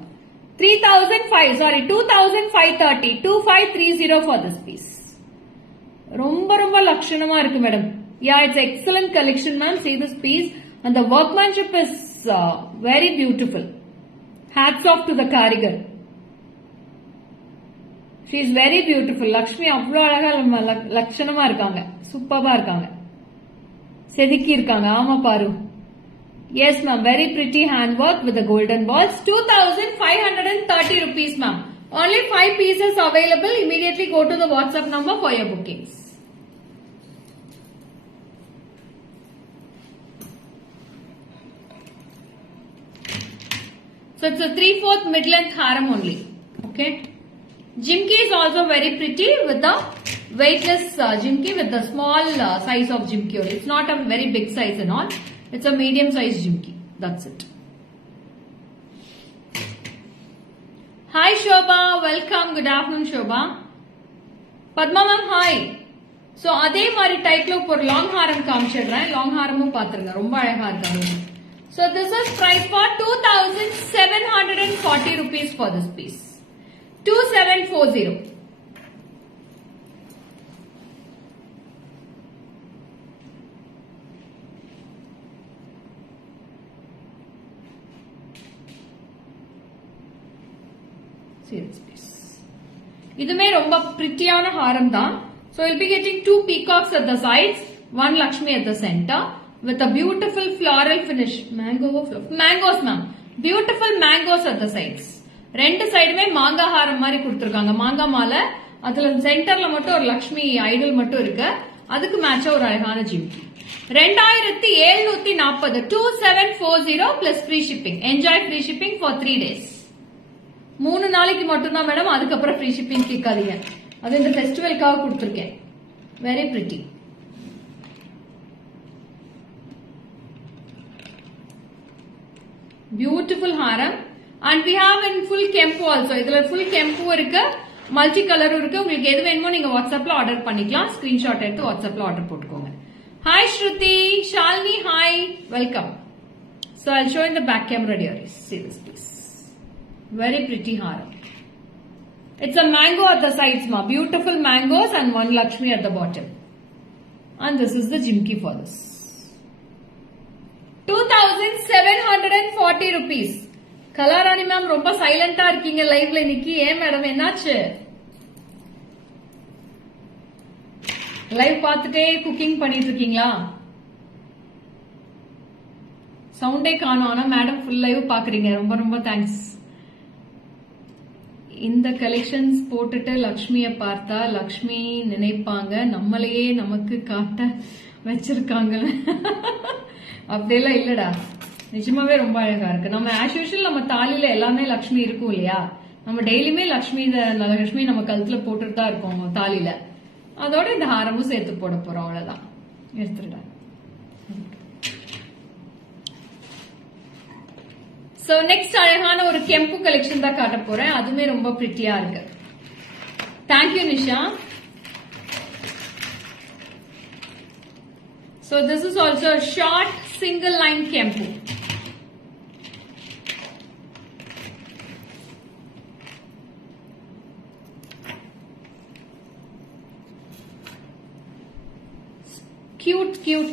2530. 2530 for this piece. ரொம்ப லட்சணமா இருக்கு madam. Yeah, it's excellent collection ma'am. See this piece and the workmanship is very beautiful. Hats off to the karigar. She is very beautiful. Lakshmi அவ்வளவு அழகா லட்சணமா இருக்காங்க. சூப்பர்பா இருக்காங்க. செதுக்கி இருக்காங்க. ஆமா பாரு. Yes ma'am, very pretty handwork with the golden balls. 2530 rupees ma'am. Only 5 pieces available. Immediately go to the WhatsApp number for your bookings. So it's a 3/4 mid-length haram only. Okay. Jimki is also very pretty with the weightless jimki with the small size of jimki only. It's not a very big size and all. It's a medium size jimki. That's it. Hi Shobha, welcome. Good afternoon Shobha. Padma ma'am, hi. So அதே மாதிரி டைப்ல ஒரு லாங் ஹாரம் காமிச்சிடுறேன். லாங் ஹாரமும் பாத்துருங்க. ரொம்ப அழகா இருக்கு. So this is price for 2740 rupees for this piece. 2740. See this piece. இதுமே ரொம்ப பிரிட்டியான ஹாரம் தான். So you'll be getting two peacocks at the sides, one Lakshmi at the center with a beautiful floral finish. Mangoes ma'am. Beautiful mangoes at the sides. ரெண்டு சைடுமே மாங்கா ஹாரம் மாதிரி கொடுத்திருக்காங்க. மாங்கா மாலை. அதுல சென்டர்ல மட்டும் ஒரு லக்ஷ்மி ஐடல் மட்டும் இருக்கு. அதுக்கு மேட்சா ஒரு அழகான ஜிம்கி. 2740. 2740 plus free shipping. Enjoy free shipping for 3 days. 3 நாளைக்கு மட்டும்தான் மேடம். அதுக்கப்புறம் ஃப்ரீ ஷிப்பிங் கேட்காதீங்க. அது இந்த ஃபெஸ்டிவலுக்காக கொடுத்திருக்கேன். Very pretty. Beautiful haram. And we have in full kempu also. இதுல full kempu இருக்கு, மல்டி கலரும் இருக்கு. உங்களுக்கு எது வேணுமோ நீங்க வாட்ஸ்அப்ல ஆர்டர் பண்ணிக்கலாம். ஸ்கிரீன்ஷாட் எடுத்து வாட்ஸ்அப்ல ஆர்டர் போட்டுக்கோங்க. Hi Shruti, Shalini, hi, welcome. So I'll show in the back camera dear. See this piece. Very pretty haram. It's a mango at the sides ma. Beautiful mangoes and one Lakshmi at the bottom. And this is the jimki for this. 2,740 rupees. Kalarani ma'am romba silent ah irkeenga live la nikki ஏன் மேடம் என்னாச்சு லைவ் பார்த்துட்டே குக்கிங் பண்ணிட்டு இருக்கீங்களா சவுண்டே காணோம் ஆனா madam full live பாக்குறீங்க ரொம்ப ரொம்ப தேங்க்ஸ் இந்த கலெக்ஷன்ஸ் போட்டுட்டு லக்ஷ்மிய பார்த்தா லக்ஷ்மி நினைப்பாங்க நம்மளையே நமக்கு காட்ட வச்சிருக்காங்க அப்படியெல்லாம் இல்லடா நிஜமாவே ரொம்ப அழகா இருக்கு நம்ம ஆஸ் யூஷுவல் நம்ம தாலியில எல்லாமே லக்ஷ்மி இருக்கும் இல்லையா நம்ம டெய்லியுமே லக்ஷ்மி நம்ம கழுத்துல போட்டுட்டு தான் இருக்கோம் தாலியில அதோட இந்த ஹாரமும் சேர்த்து போட போறோம் அவ்வளவுதான் எடுத்துடா சோ நெக்ஸ்ட் அழகான ஒரு கெம்பு கலெக்ஷன் தான் காட்ட போறேன் அதுமே ரொம்ப பிரிட்டியா இருக்கு தேங்க்யூ Nisha so this is also a short single line kempu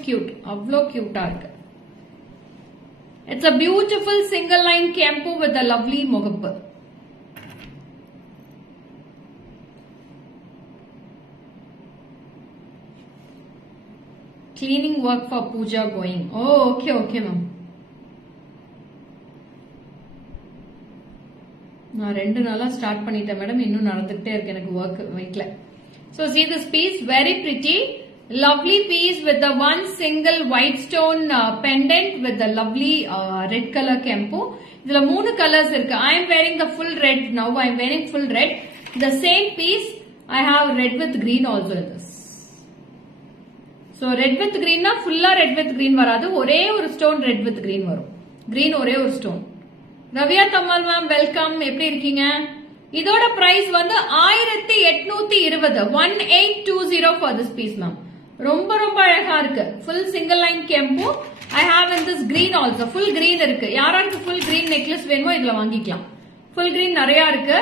cute avlo cute ah irukku it's a beautiful single line kempu with a lovely mogappu cleaning work for puja going oh okay ma'am நான் 2 நாளா ஸ்டார்ட் பண்ணிட்டேன் மேடம் இன்னும் நடந்துட்டே இருக்கு எனக்கு வர்க் வீட்ல so see this piece very pretty lovely piece with the one single white stone pendant with the lovely red color kempu இதுல 3 colors இருக்கு I am wearing the full red now I am wearing full red the same piece I have red with green also in this so red with green na fulla red with green varadu ஒரே ஒரு stone red with green வரும் green ஒரே ஒரு stone ரவியா தம்மல் ma'am welcome எப்படி இருக்கீங்க இதோட பிரைஸ் வந்து 1820 1820 for this piece ma'am ரொம்ப ரொம்ப அழகா இருக்கு full single line kempu I have in this green also full green இருக்கு யாராருக்கு full green necklace வேணுமோ இதுல வாங்கிக்கலாம் full green நிறைய இருக்கு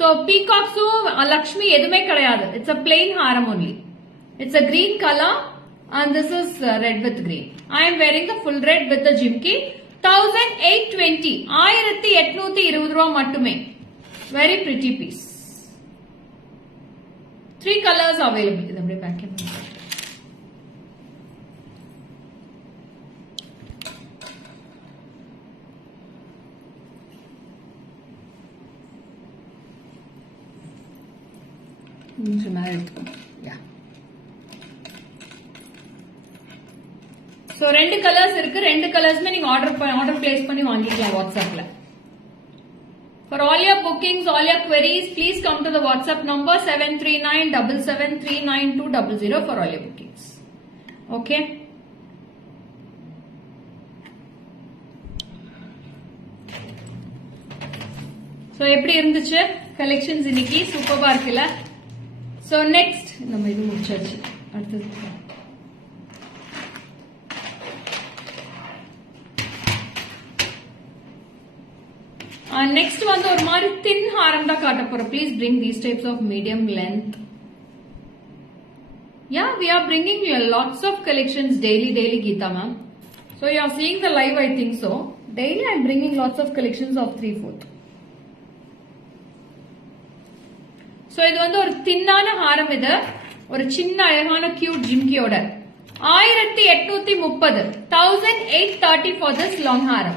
so peacocks லக்ஷ்மி எதுமே கிடையாது it's a plain haram only it's a green color and this is red with green I am wearing the full red with the jimki 1820 1820 ரூபாய் மட்டுமே very pretty piece 3 colors available இது அப்படியே பேக் பண்ணி So 2 colors இருக்கு 2 colors-மே நீங்க ஆர்டர் பிளேஸ் பண்ணி வாங்கிக்கலாம் வாட்ஸ்அப்ல For all your bookings all your queries please come to the WhatsApp number 7397739200 for all your bookings okay So எப்படி இருந்துச்சு கலெக்ஷன்ஸ் இன்னைக்கு சூப்பரா இருக்குல So next நம்ம இது முடிச்சாச்சு அடுத்து next வந்து ஒரு மாதிரி thin ஹாரம் தான் காட்ட போறோம் please bring these types of medium length yeah we are bringing you lots of collections daily Geeta ma'am so you are seeing the live I think so daily I am bringing lots of collections of 3/4 so இது வந்து ஒரு தின்னான ஹாரம் இது ஒரு சின்ன அழகான cute ஜிம்கியோட 1830 1830 for this long haram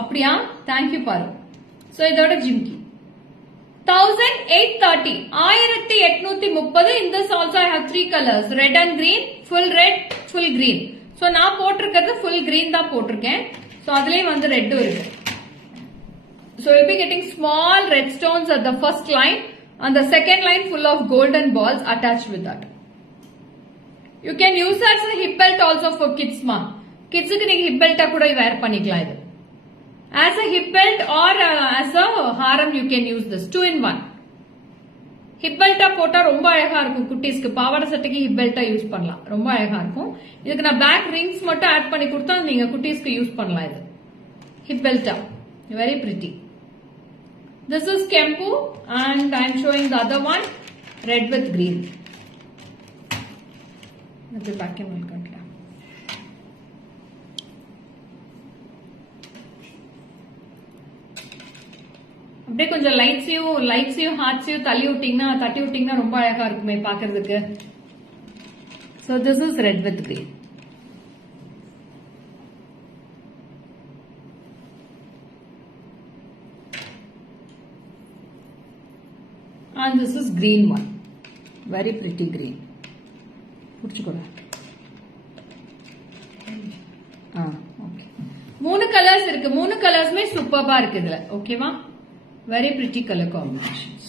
அப்படியா தேங்க்யூ பாரு சோ இதோட jhumki 1830 1830 in this also I have 3 colors red and green full red full green so நான் போட்டிருக்கிறது full green தான் போட்டிருக்கேன் so அதுலயே வந்து ரெட் இருக்கு so you'll be getting small red stones at the first line and the second line full of golden balls attached with that you can use that as a hip belt also for kids ma kids க்கு நீங்க hip belt கூட wear பண்ணிக்கலாம் இது as a hip belt or as a haram you can use this 2 in 1 ஹிப் பெல்ட்டா போட்டா ரொம்ப அழகா இருக்கும். குட்டீஸ்க்கு பாவாடை சட்டைக்கு ஹிப் பெல்ட்டா யூஸ் பண்ணலாம். ரொம்ப அழகா இருக்கும். இதுக்கு நான் பேக் ரிங்ஸ் மட்டும் ஆட் பண்ணி கொடுத்தா நீங்க குட்டீஸ்க்கு யூஸ் பண்ணலாம். இது ஹிப் பெல்ட்டா very pretty. This is Kempu and I am showing the other one red with green. Let's back and welcome. அப்படியே கொஞ்சம் லைட்ஸையும் ஹார்ட்ஸையும் தட்டி விட்டீங்கன்னா ரொம்ப அழகா இருக்குமே பாக்குறதுக்கு. So this is red with green. And this is green one. Very pretty green. புடிச்சுக்கோங்க. ஓகே. 3 கலர்ஸ் இருக்கு. 3 கலர்ஸ்மே சூப்பர்பா இருக்கு இதுல. ஓகேவா? Very pretty color combinations.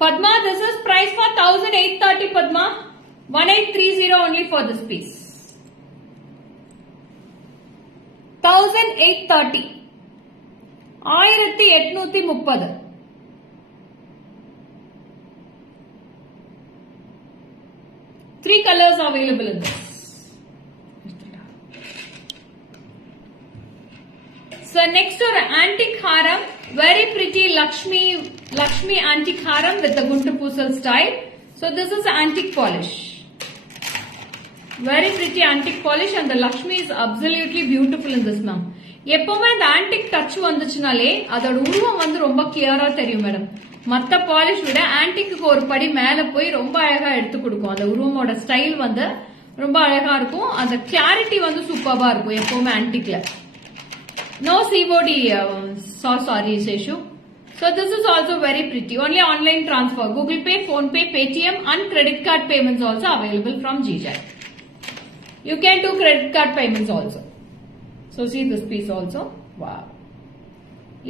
Padma, this is price for 1830 Padma. 1830 only for this piece. 1830. 1830. 3 colors available in this. So next ஒரு antique haram, very pretty Lakshmi antique haram with the Guntur Pusal style. So this is antique polish. Very pretty antique polish and the Lakshmi is absolutely beautiful in this ma'am. எப்பவுமே அந்த antique touch வந்துச்சுனாலே அதோட உருவம் வந்து ரொம்ப கிளியரா தெரியும் மேடம். மத்த பாலிஷ் விட ஆன்டிக்கு ஒரு படி மேல போய் ரொம்ப அழகா எடுத்து கொடுக்கும். அந்த உருவமோட ஸ்டைல் வந்து ரொம்ப அழகா இருக்கும். அந்த கிளாரிட்டி வந்து சூப்பர்பா இருக்கும் எப்பவுமே ஆன்டிக்ல. No COD, sorry Seshu. So this is also very pretty. Only online transfer. Google Pay, Phone Pay, Paytm and credit card payments also available from GJ. You can do credit card payments also. So see this piece also. Wow.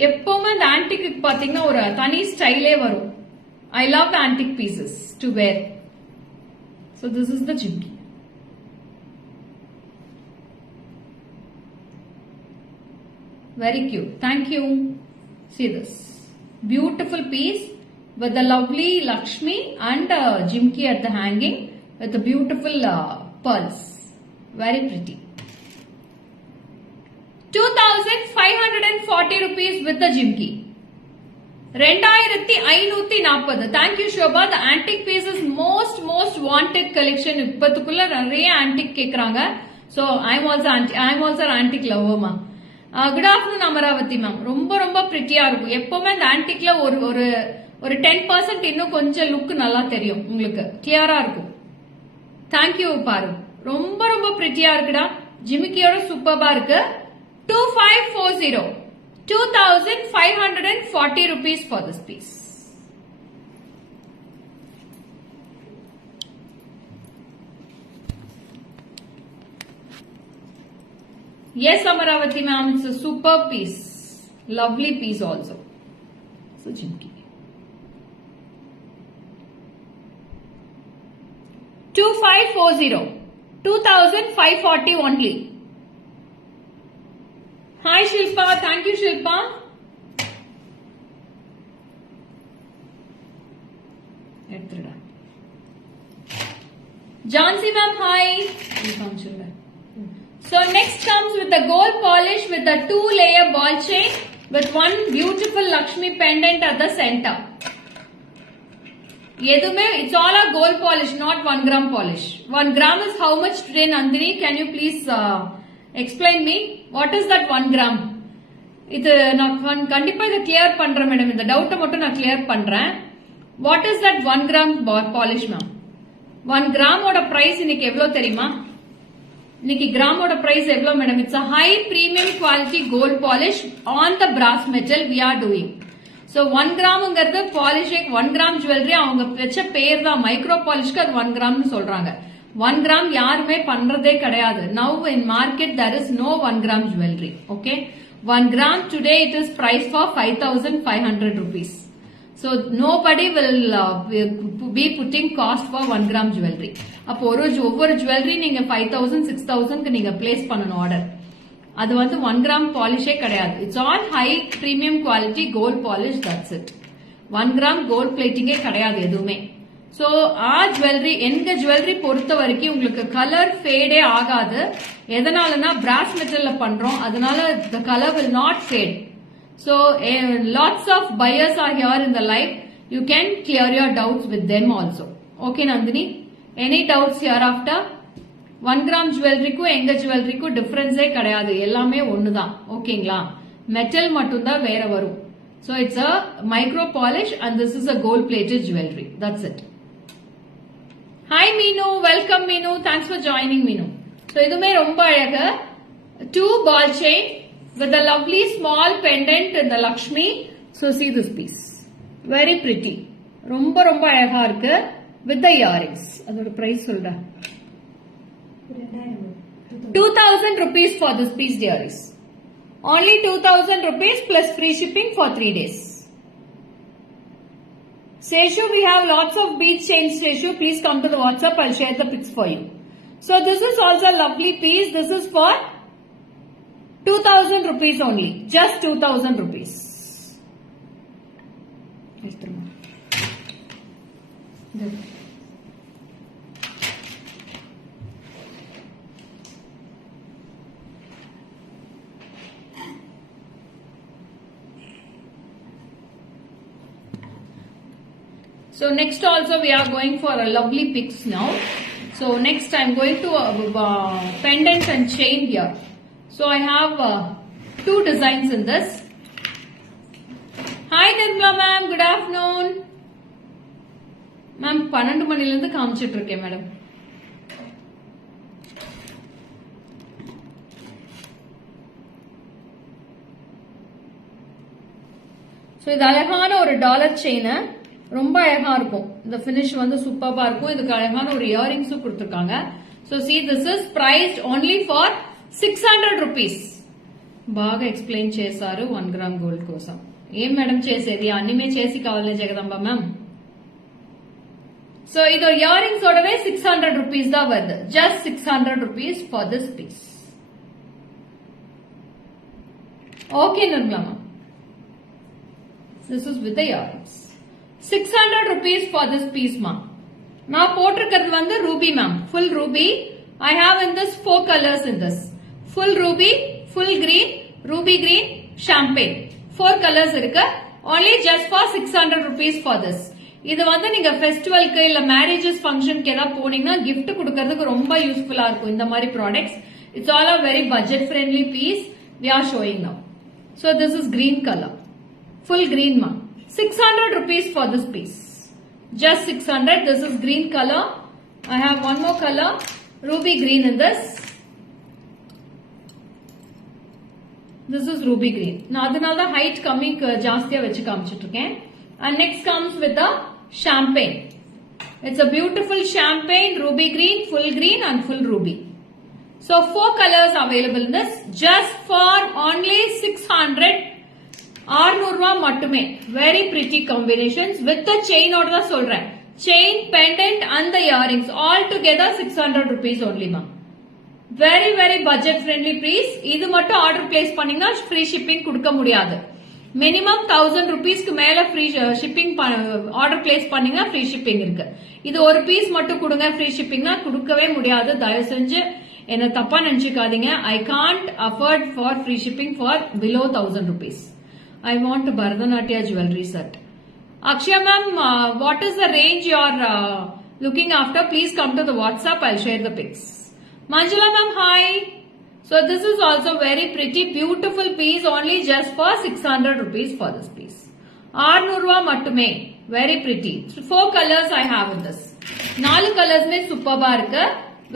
எப்பவுமே அந்த ஆன்டிக்கு பாத்தீங்கன்னா ஒரு தனி ஸ்டைலே வரும். I love the antique pieces to wear. So this is the jimki. Very cute. Thank you. See this. Beautiful piece with the lovely Lakshmi and jimki at the hanging with the beautiful pearls. Very pretty. 2540 rupees with the jimki. 2540. Thank you Shobha. The antique piece is most wanted collection. இப்பத்துக்குள்ள நிறைய antique கேக்குறாங்க. So I'm also an antique lover ma. Good afternoon Amaravathi ma'am. ரொம்ப ரொம்ப பிரிட்டியா இருக்கும். எப்பவுமே அந்த ஆன்டிக்ல ஒரு 10% இன்னும் கொஞ்சம் லுக் நல்லா தெரியும். உங்களுக்கு கிளியரா இருக்கும். தேங்க்யூ பாரு. ரொம்ப ரொம்ப பிரிட்டியா இருக்குடா. ஜிமிக்கியோட சூப்பர்பா இருக்கு. 2540. 2540 rupees for this piece. Yes, Amaravati ma'am, it's a superb piece. Lovely piece also. So, jimki. 2540. 2540 only. Hi Shilpa, thank you Shilpa. Jansi ma'am, hi. So next comes with the gold polish with the 2-layer ball chain with one beautiful Lakshmi pendant at the center. It's all a gold polish, not 1 gram polish. 1 gram is how much today, Nandini? Can you please explain me? What is that 1 gram? இது நான் கண்டிப்பா இதை கிளியர் பண்றேன் மேடம். இந்த டவுட்டை மட்டும் நான் கிளியர் பண்றேன். What is that 1 gram polish ma'am? 1 gram ஓட பிரைஸ் இன்னைக்கு எவ்வளவு தெரியுமா? இன்னைக்கு கிராமோட பிரைஸ் எவ்வளவு madam? It's a high premium quality gold polish on the brass metal we are doing. So 1 கிராம்ங்கிறது பாலிஷ் 1 கிராம் ஜுவல்லரி அவங்க வச்ச பேர் தான். மைக்ரோ பாலிஷ்க்கு அது 1 கிராம்னு சொல்றாங்க. 1 கிராம் யாருமே பண்றதே கிடையாது. Now in market there is no 1 gram jewelry. Okay, 1 gram today it is priced for 5,500 rupees. So nobody will be putting cost for 1 gram jewelry. அப்போ ஒவ்வொரு ஜுவல்லரி நீங்க 5,000 6,000 நீங்க பிளேஸ் பண்ணணும் ஆர்டர். அது வந்து 1 gram பாலிஷே கிடையாது. It's all high premium quality gold polish. That's it. 1 gram gold பிளேட்டிங்கே கிடையாது எதுவுமே. சோ ஜுவல்லரி எங்க ஜுவல்லரி பொறுத்த வரைக்கும் உங்களுக்கு கலர் ஃபேடே ஆகாது. எதனாலனா பிராஸ் மெட்டல்ல பண்றோம், அதனால the color will not fade. So lots of buyers are here in the live. You can clear your doubts with them also. Okay Nandini, any doubts hereafter? 1 gram ஜுவல்லரிக்கும் எங்க ஜுவல்லரிக்கும் டிஃபரன்ஸே கிடையாது, எல்லாமே ஒண்ணுதான். ஓகேங்களா, மெட்டல் மட்டும்தான் வேற வரும். So it's a micro polish and this is a gold plated jewelry. That's it. Hi Meenu, welcome Meenu. Thanks for joining Meenu. So இதுமே ரொம்ப அழகு. 2 ball chain with a lovely small pendant in the Lakshmi. So see this piece. Very pretty. ரொம்ப ரொம்ப அழகா இருக்கு with the earrings. அதோட பிரைஸ் சொல்றா. 2000 rupees for this piece dearies. Only 2000 rupees plus free shipping for 3 days. Seshu, we have lots of bead chains. Seshu, please come to the WhatsApp. I'll share the pics for you. So this is also a lovely piece. This is for 2000 rupees only. Just 2000 rupees. So next also we are going for a lovely pics now. So next I am going to pendant and chain here. So I have 2 designs in this. Hi Nirmala ma'am, good afternoon. Ma'am 12 மணில இருந்து காமிச்சிட்டு இருக்கேன் madam. So இது அழகான ஒரு dollar chain, ரொம்ப அழகா இருக்கும். இந்த finish வந்து சூப்பரா இருக்கும். இதுக்கு அழகான ஒரு இயரிங்ஸும் கொடுத்திருக்காங்க. So see, this is priced only for 600 rupees. బాగా ఎక్స్ప్లెయిన్ చేశారు 1 gram గోల్డ్ కోసం. ఏం మేడం చేసేది, అన్నిమే చేసి కావాలే జగదంబ మ్యామ్. సో ఇది ఇయరింగ్స్ ఓడవే 600 rupees దా வருது. Just 600 rupees for this piece. Okay Nirmala ma'am. This is with the earrings. 600 rupees for this piece ma. நான் போட்டிருக்கிறது வந்து Ruby ma'am, full ruby. I have in this 4 colors in this. Full ruby, full green, ruby green, champagne. 4 colors இருக்கு. Only just for 600 rupees for this. இது வந்து நீங்க ஃபெஸ்டிவல்க்கு இல்ல மேரேஜஸ் ஃபங்க்ஷனுக்கு ஏதாவது போனீங்கன்னா gift கொடுக்கிறதுக்கு ரொம்ப யூஸ்ஃபுல்லா இருக்கும் இந்த மாதிரி products. It's all a very budget friendly piece we are showing now. So this is green color. Full green ma. 600 rupees for this piece. Just 600. This is green color. I have one more color, ruby green in this. This is ruby green. Now adunala height coming jastiya vechi kaamichitruken. And next comes with the champagne. It's a beautiful champagne, ruby green, full green and full ruby. So 4 colors available in this. Just for only 600. 600 ரூபா மட்டுமே. Very pretty combinations with the chain ஓட தான் சொல்றேன். Chain, pendant and the earrings all together 600 rupees only ma. Very very budget friendly piece. இது மட்டும் order place பண்ணீங்கன்னா free shipping கொடுக்க முடியாது. Minimum 1000 rupees க்கு மேல free shipping ஆர்டர் பிளேஸ் பண்ணீங்கன்னா free shipping இருக்கு. இது ஒரு பீஸ் மட்டும் கொடுங்க free shippingனா கொடுக்கவே முடியாது. தயவு செஞ்சு என்ன தப்பா நினைச்சுக்காதீங்க. I can't afford for free shipping for below 1000 rupees. I want a Bharatanatyam jewelry set. Akshaya ma'am, what is the range you are looking after? Please come to the WhatsApp. I'll share the pics. Manjula ma'am, hi. So this is also very pretty, beautiful piece. Only just for 600 rupees for this piece. 600 ரூபா மட்டுமே. Very pretty. 4 colors I have in this. 4 colors में superba இருக்கு.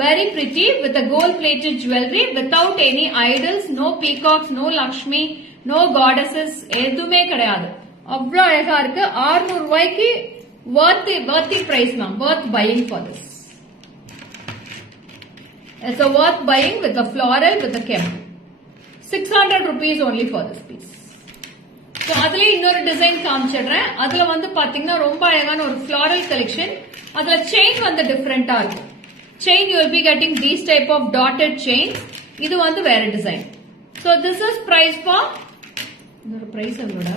Very pretty with a gold plated jewelry without any idols, no peacocks, no Lakshmi. No goddesses, எதுவுமே கிடையாது. அவ்வளவு அழகா இருக்கு. 600 ரூபாய்க்கு worthy price ma'am, worth buying for this. It's a worth buying with the floral with the kem. 600 rupees only for this piece. So அதுல இன்னொரு டிசைன் காமிச்சிடுறேன். அதுல வந்து பாத்தீங்கன்னா ரொம்ப அழகான ஒரு floral collection. அதுல chain வந்து டிஃபரெண்டா இருக்கும். Chain you will be getting these type of dotted chains. இது வந்து வேற design. So this is price for price avloda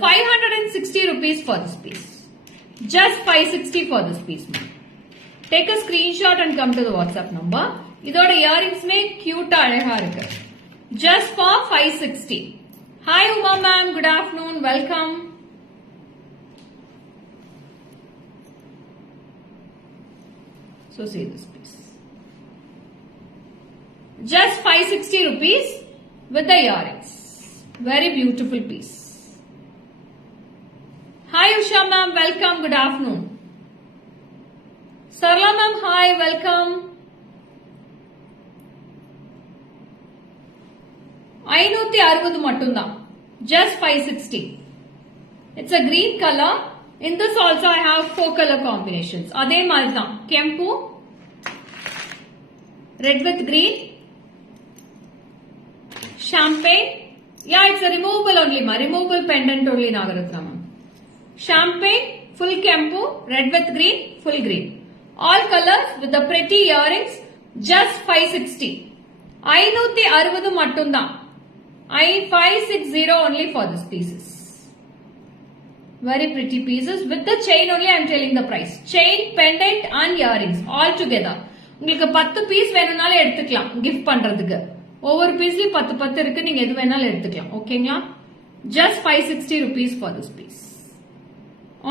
560 rupees for this piece. Just 560 for this piece. Take a screenshot and come to the WhatsApp number. இதோட earrings में cute அழகா இருக்கு. Just for 560. Hi Uma ma'am, good afternoon, welcome. So see this piece. Just 560 rupees with the earrings. Very beautiful piece. Hi Usha ma'am, welcome, good afternoon. Sarla ma'am, hi, welcome. 560 மட்டும்தான். Just 560. It's a green color. In this also I have 4 color combinations. அதே மாதிரி தான். Kempu, red with green, champagne. Yeah, it's a removable only ma. Removable pendant only Nagaratra ma'am. Champagne, full kempu, red with green, full green. All colors with the pretty earrings. Just 560. 560 மட்டும்தான். 560 only for this pieces. Very pretty pieces with the chain only. I am telling the price. Chain, pendant and earrings all together. உங்களுக்கு 10 பீஸ் வேணும்னாலும் எடுத்துக்கலாம் gift பண்றதுக்கு. ஒவ்வொரு பீஸ்லயும் 10 இருக்கு, நீங்க எது வேணாலும் எடுத்துக்கலாம். ஓகேங்களா? Just 560 rupees for this piece.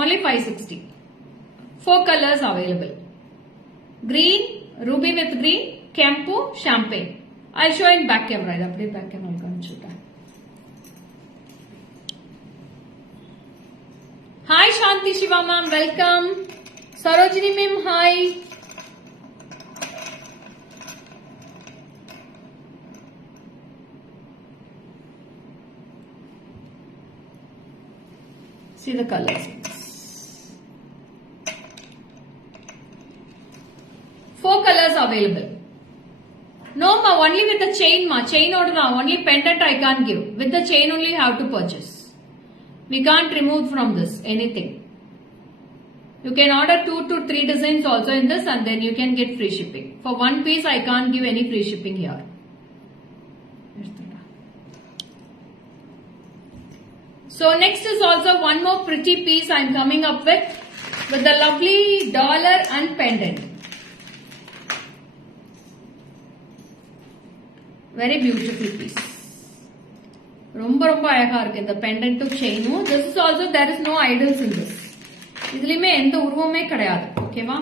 Only 560. 4 colors available. Green, ruby with green, kempu, champagne. I'll show in back camera. அப்படியே back camera காமிச்சுட்டேன். Hi Shanti Shiva ma'am, welcome. Sarojini ma'am, hi. See the colors. 4 colors available. No ma, only with the chain ma. Chain order na. Only pendant I can't give. With the chain only you have to purchase. We can't remove from this anything. You can order 2 to 3 designs also in this and then you can get free shipping. For one piece I can't give any free shipping here. So next is also one more pretty piece I am coming up with the lovely dollar and pendant. Very beautiful piece. ரொம்ப ரொம்ப அழகா இருக்கு இந்த pendant to chain. This is also there is no idols in this. இதுலயுமே எந்த உருவமே கிடையாது. ஓகேவா?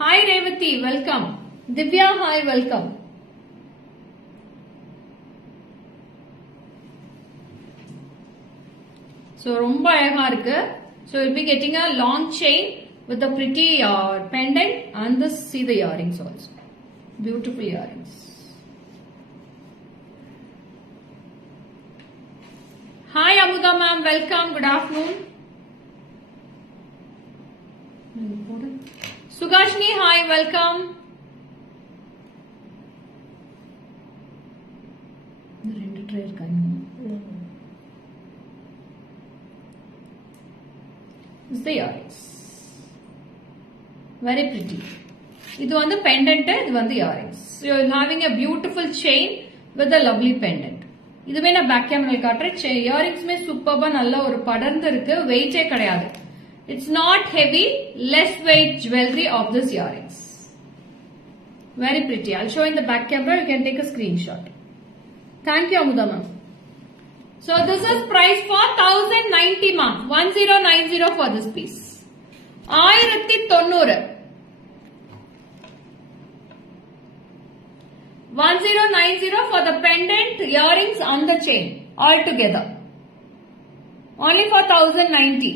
Hi Revati, welcome. Divya, hi, welcome. So ரொம்ப அழகா இருக்கு. So you'll be getting a long chain with a pretty pendant and this, see the earrings also. Beautiful earrings. Hi Amuda ma'am, welcome, good afternoon. Sugashni, hi, welcome. ரெண்டு ட்ரே இருக்காங்க. This is the earrings. Very pretty. இது வந்து pendant, இது வந்து earrings. So you are having a beautiful chain with a lovely pendant. இதுவே நான் back camera காட்டுறேன். இயரிங்ஸ்மே சூப்பர்பா நல்ல ஒரு படர்ந்து இருக்கு. வெயிட்டே கிடையாது. It's not heavy, less weight jewelry of this earrings. Very pretty. I'll show in the back camera. You can take a screenshot. Thank you Amuda ma'am. So this is price for 1090 ma'am. 1090 for this piece. 1090. 1090 for the pendant, earrings and the chain all together. Only for 1090.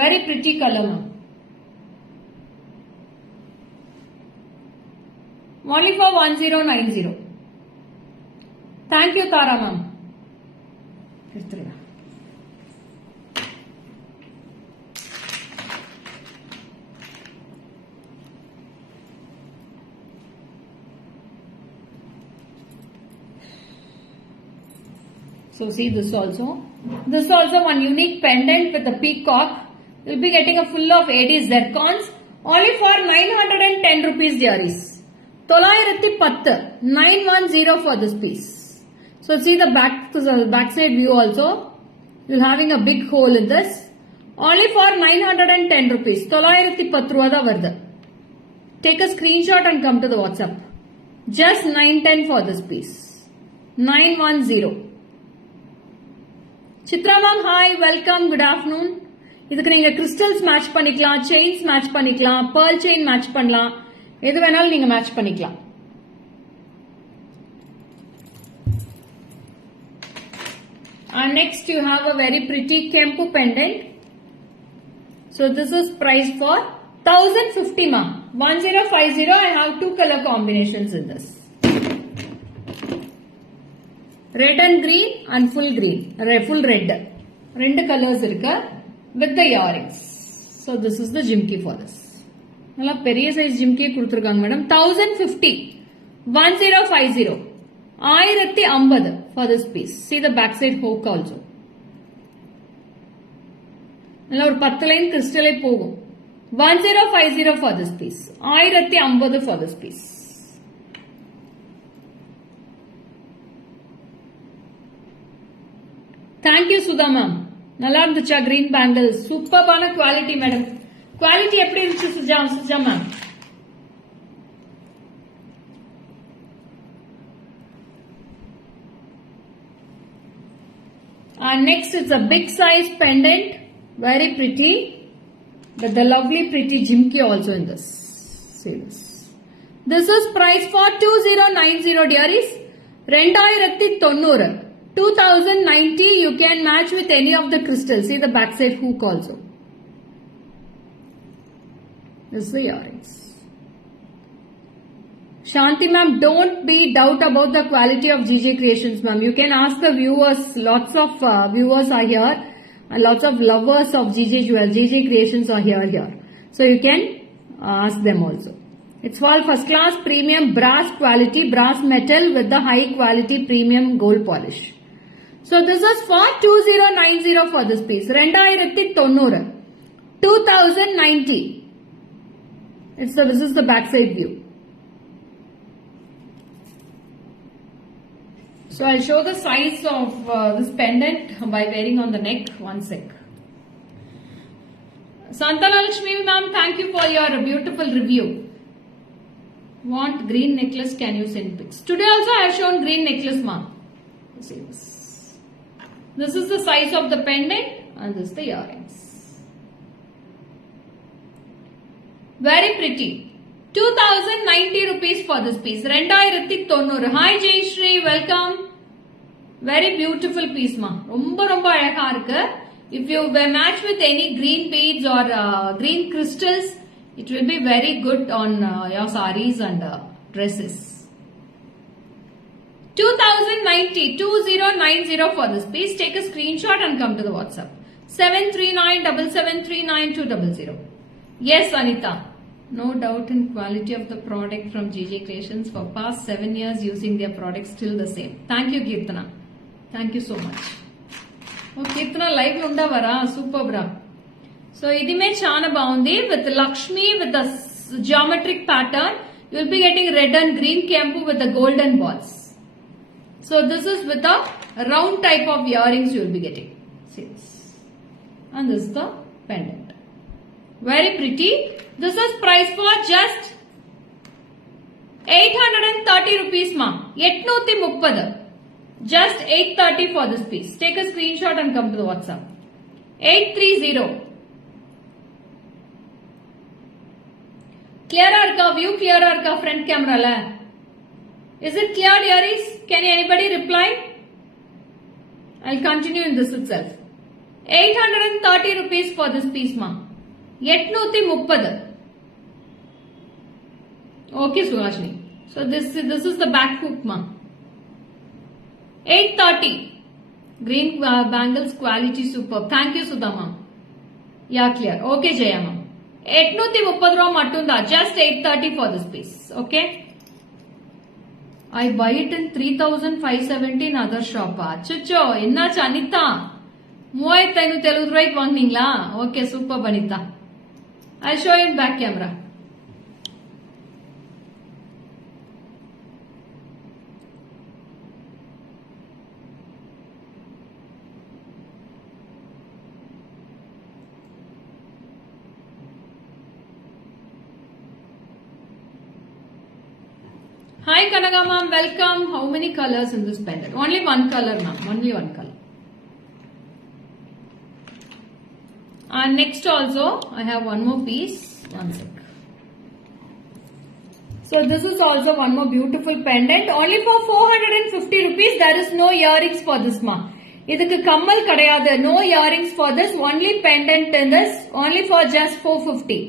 Very pretty color ma'am. Only for 1090. Thank you Tara ma'am. So see this also. This also one unique pendant with a peacock you'll be getting a full of AD zircons only for 910 rupees dearies. 910, 910 for this piece. So see the backside view also. You're having a big hole in this. Only for 910 rupees. 910 ruvada vardu. Take a screenshot and come to the WhatsApp. Just 910 for this piece. 910. Chitra ma'am, hi, welcome, good afternoon. இதுக்கு நீங்க crystals match பண்ணிக்கலாம், chains match பண்ணிக்கலாம், pearl chain match பண்ணலாம், எது வேணாலும் நீங்க மேட்ச் பண்ணிக்கலாம். And next you have a very pretty Kempu pendant. So this is priced for 1050 ma. 1050. I have two color combinations in this. Red and green and full green. Full red. Two colors irukka with the earrings. So this is the jimki for this. Nalla periya size jimki kuduthirukanga madam. 1050. 1050. 1050 for this piece. See the backside hook also. Nalla or 10 line crystal pogum. 1050 for this piece. 1050 for this piece. Thank you Sudha ma'am. நல்லா இருந்துச்சா green bangle? சூப்பர்பான quality madam. Quality எப்படி இருந்துச்சு Suja ma'am? And next it's a big size pendant, very pretty, with the lovely pretty jimki also in this. See this. This is priced for 2090 dearies. 2090. 2090 you can match with any of the crystals. See the backside hook also. This is the earrings. Shanti ma'am, don't be doubt about the quality of GJ Creations ma'am. You can ask the viewers. Lots of viewers are here and lots of lovers of GJ Jewel. GJ Creations are here. So you can ask them also. It's all first class premium brass quality, brass metal with the high quality premium gold polish. So this is for 2090 for this piece. 2090. 2090. This is the backside view. So I'll show the size of this pendant by wearing on the neck. One sec. Santana Lakshmi ma'am, thank you for your beautiful review. Want green necklace? Can you send pics? Today also I have shown green necklace ma'am. See this. This is the size of the pendant and this is the earrings. Very pretty. 2090 rupees for this piece. 2090. Hi Jay Shri, welcome. Very beautiful piece ma. Romba azhaga irukku. If you match with any green beads or green crystals, it will be very good on your sarees and dresses. 2090 for this piece. Take a screenshot and come to the WhatsApp. 7397739 Yes, Anita. No doubt in quality of the product from GJ Creations. For past 7 years using their products, still the same. Thank you, Kirtana. Thank you so much. Oh, Kirtana live unda vara super bra. So idime chana baundi with Lakshmi with the geometric pattern. You will be getting red and green kempu with the golden balls. So this is with a round type of earrings you will be getting. See this. And this is the pendant. Very pretty. This is priced for just 830 rupees ma. 830. Just 830 for this piece. Take a screenshot and come to the WhatsApp. 830. Clear arka view, clear arka front camera la. Is it clear dearies? Can anybody reply? I'll continue in this itself. 830 rupees for this piece ma. 830. Okay Suhashini. So this is the back hook ma. 830. Green bangles quality superb. Thank you Sudha ma'am. Yeah, clear. Okay Jaya ma'am. 830 mattunda. Just 830 for this piece. Okay. I buy it in 3570 in other shop. Chucho, ennachu Anita? 3570 ரூபாய்க்கு வாங்குனீங்களா? Okay, super Vanitha. I'll show you in back camera. Hi Kanaga ma'am, welcome. How many colors in this pendant? Only one color ma'am, only one color. And next also, I have one more piece. One sec. So this is also one more beautiful pendant. Only for 450 rupees. There is no earrings for this ma. Idukku kammal kadayadu. No earrings for this. Only pendant in this. Only for just 450.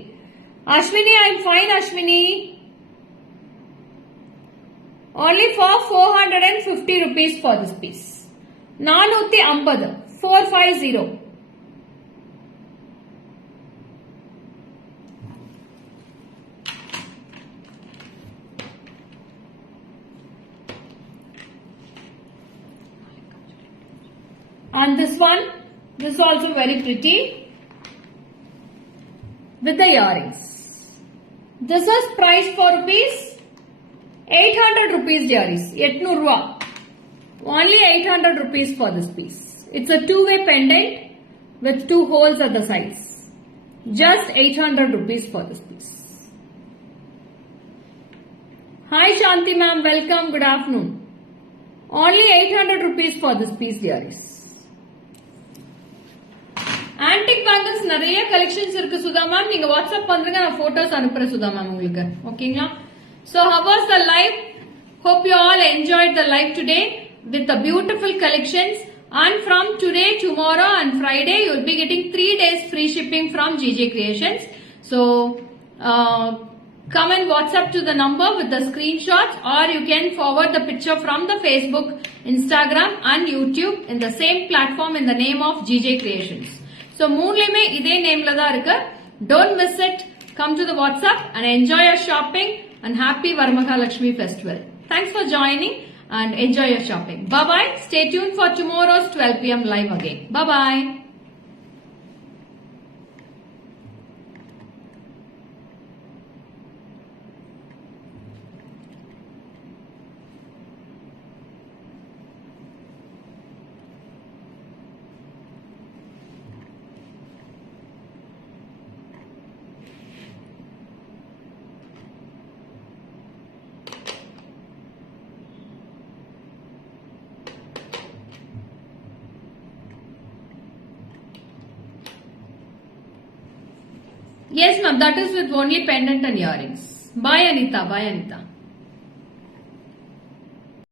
Ashwini, I'm fine Ashwini. Only for 450 rupees for this piece. 450. 450. And this one, this is also very pretty with the earrings. This is priced for rupees 800 rupees earrings. 800 ruwa. Only 800 rupees for this piece. It's a two-way pendant with 2 holes at the sides. Just 800 rupees for this piece. Hi Shanti ma'am, welcome. Good afternoon. Only 800 rupees for this piece earrings. Antique bangles நிறைய collections இருக்கு சுதா மேம். நீங்க வாட்ஸ்அப் பண்றீங்க, நான் போட்டோஸ் அனுப்புறேன் சுதா மேம் உங்களுக்கு. ஓகேங்களா? So how was the live? Hope you all enjoyed the live today with the beautiful collections. And from today, tomorrow and Friday, you will be getting 3 days free shipping from GJ Creations. So come and WhatsApp to the number with the screenshots, or you can forward the picture from the Facebook, Instagram and YouTube in the same platform in the name of GJ Creations. So மூணுலயுமே இதே நேம்ல தான் இருக்கு. Don't miss it. Come to the WhatsApp and enjoy your shopping. And happy Varamahalakshmi festival. Thanks for joining and enjoy your shopping. Bye bye. Stay tuned for tomorrow's 12 PM live again. Bye bye. Yes ma'am, that is with only pendant and earrings. Bye Anita, bye Anita.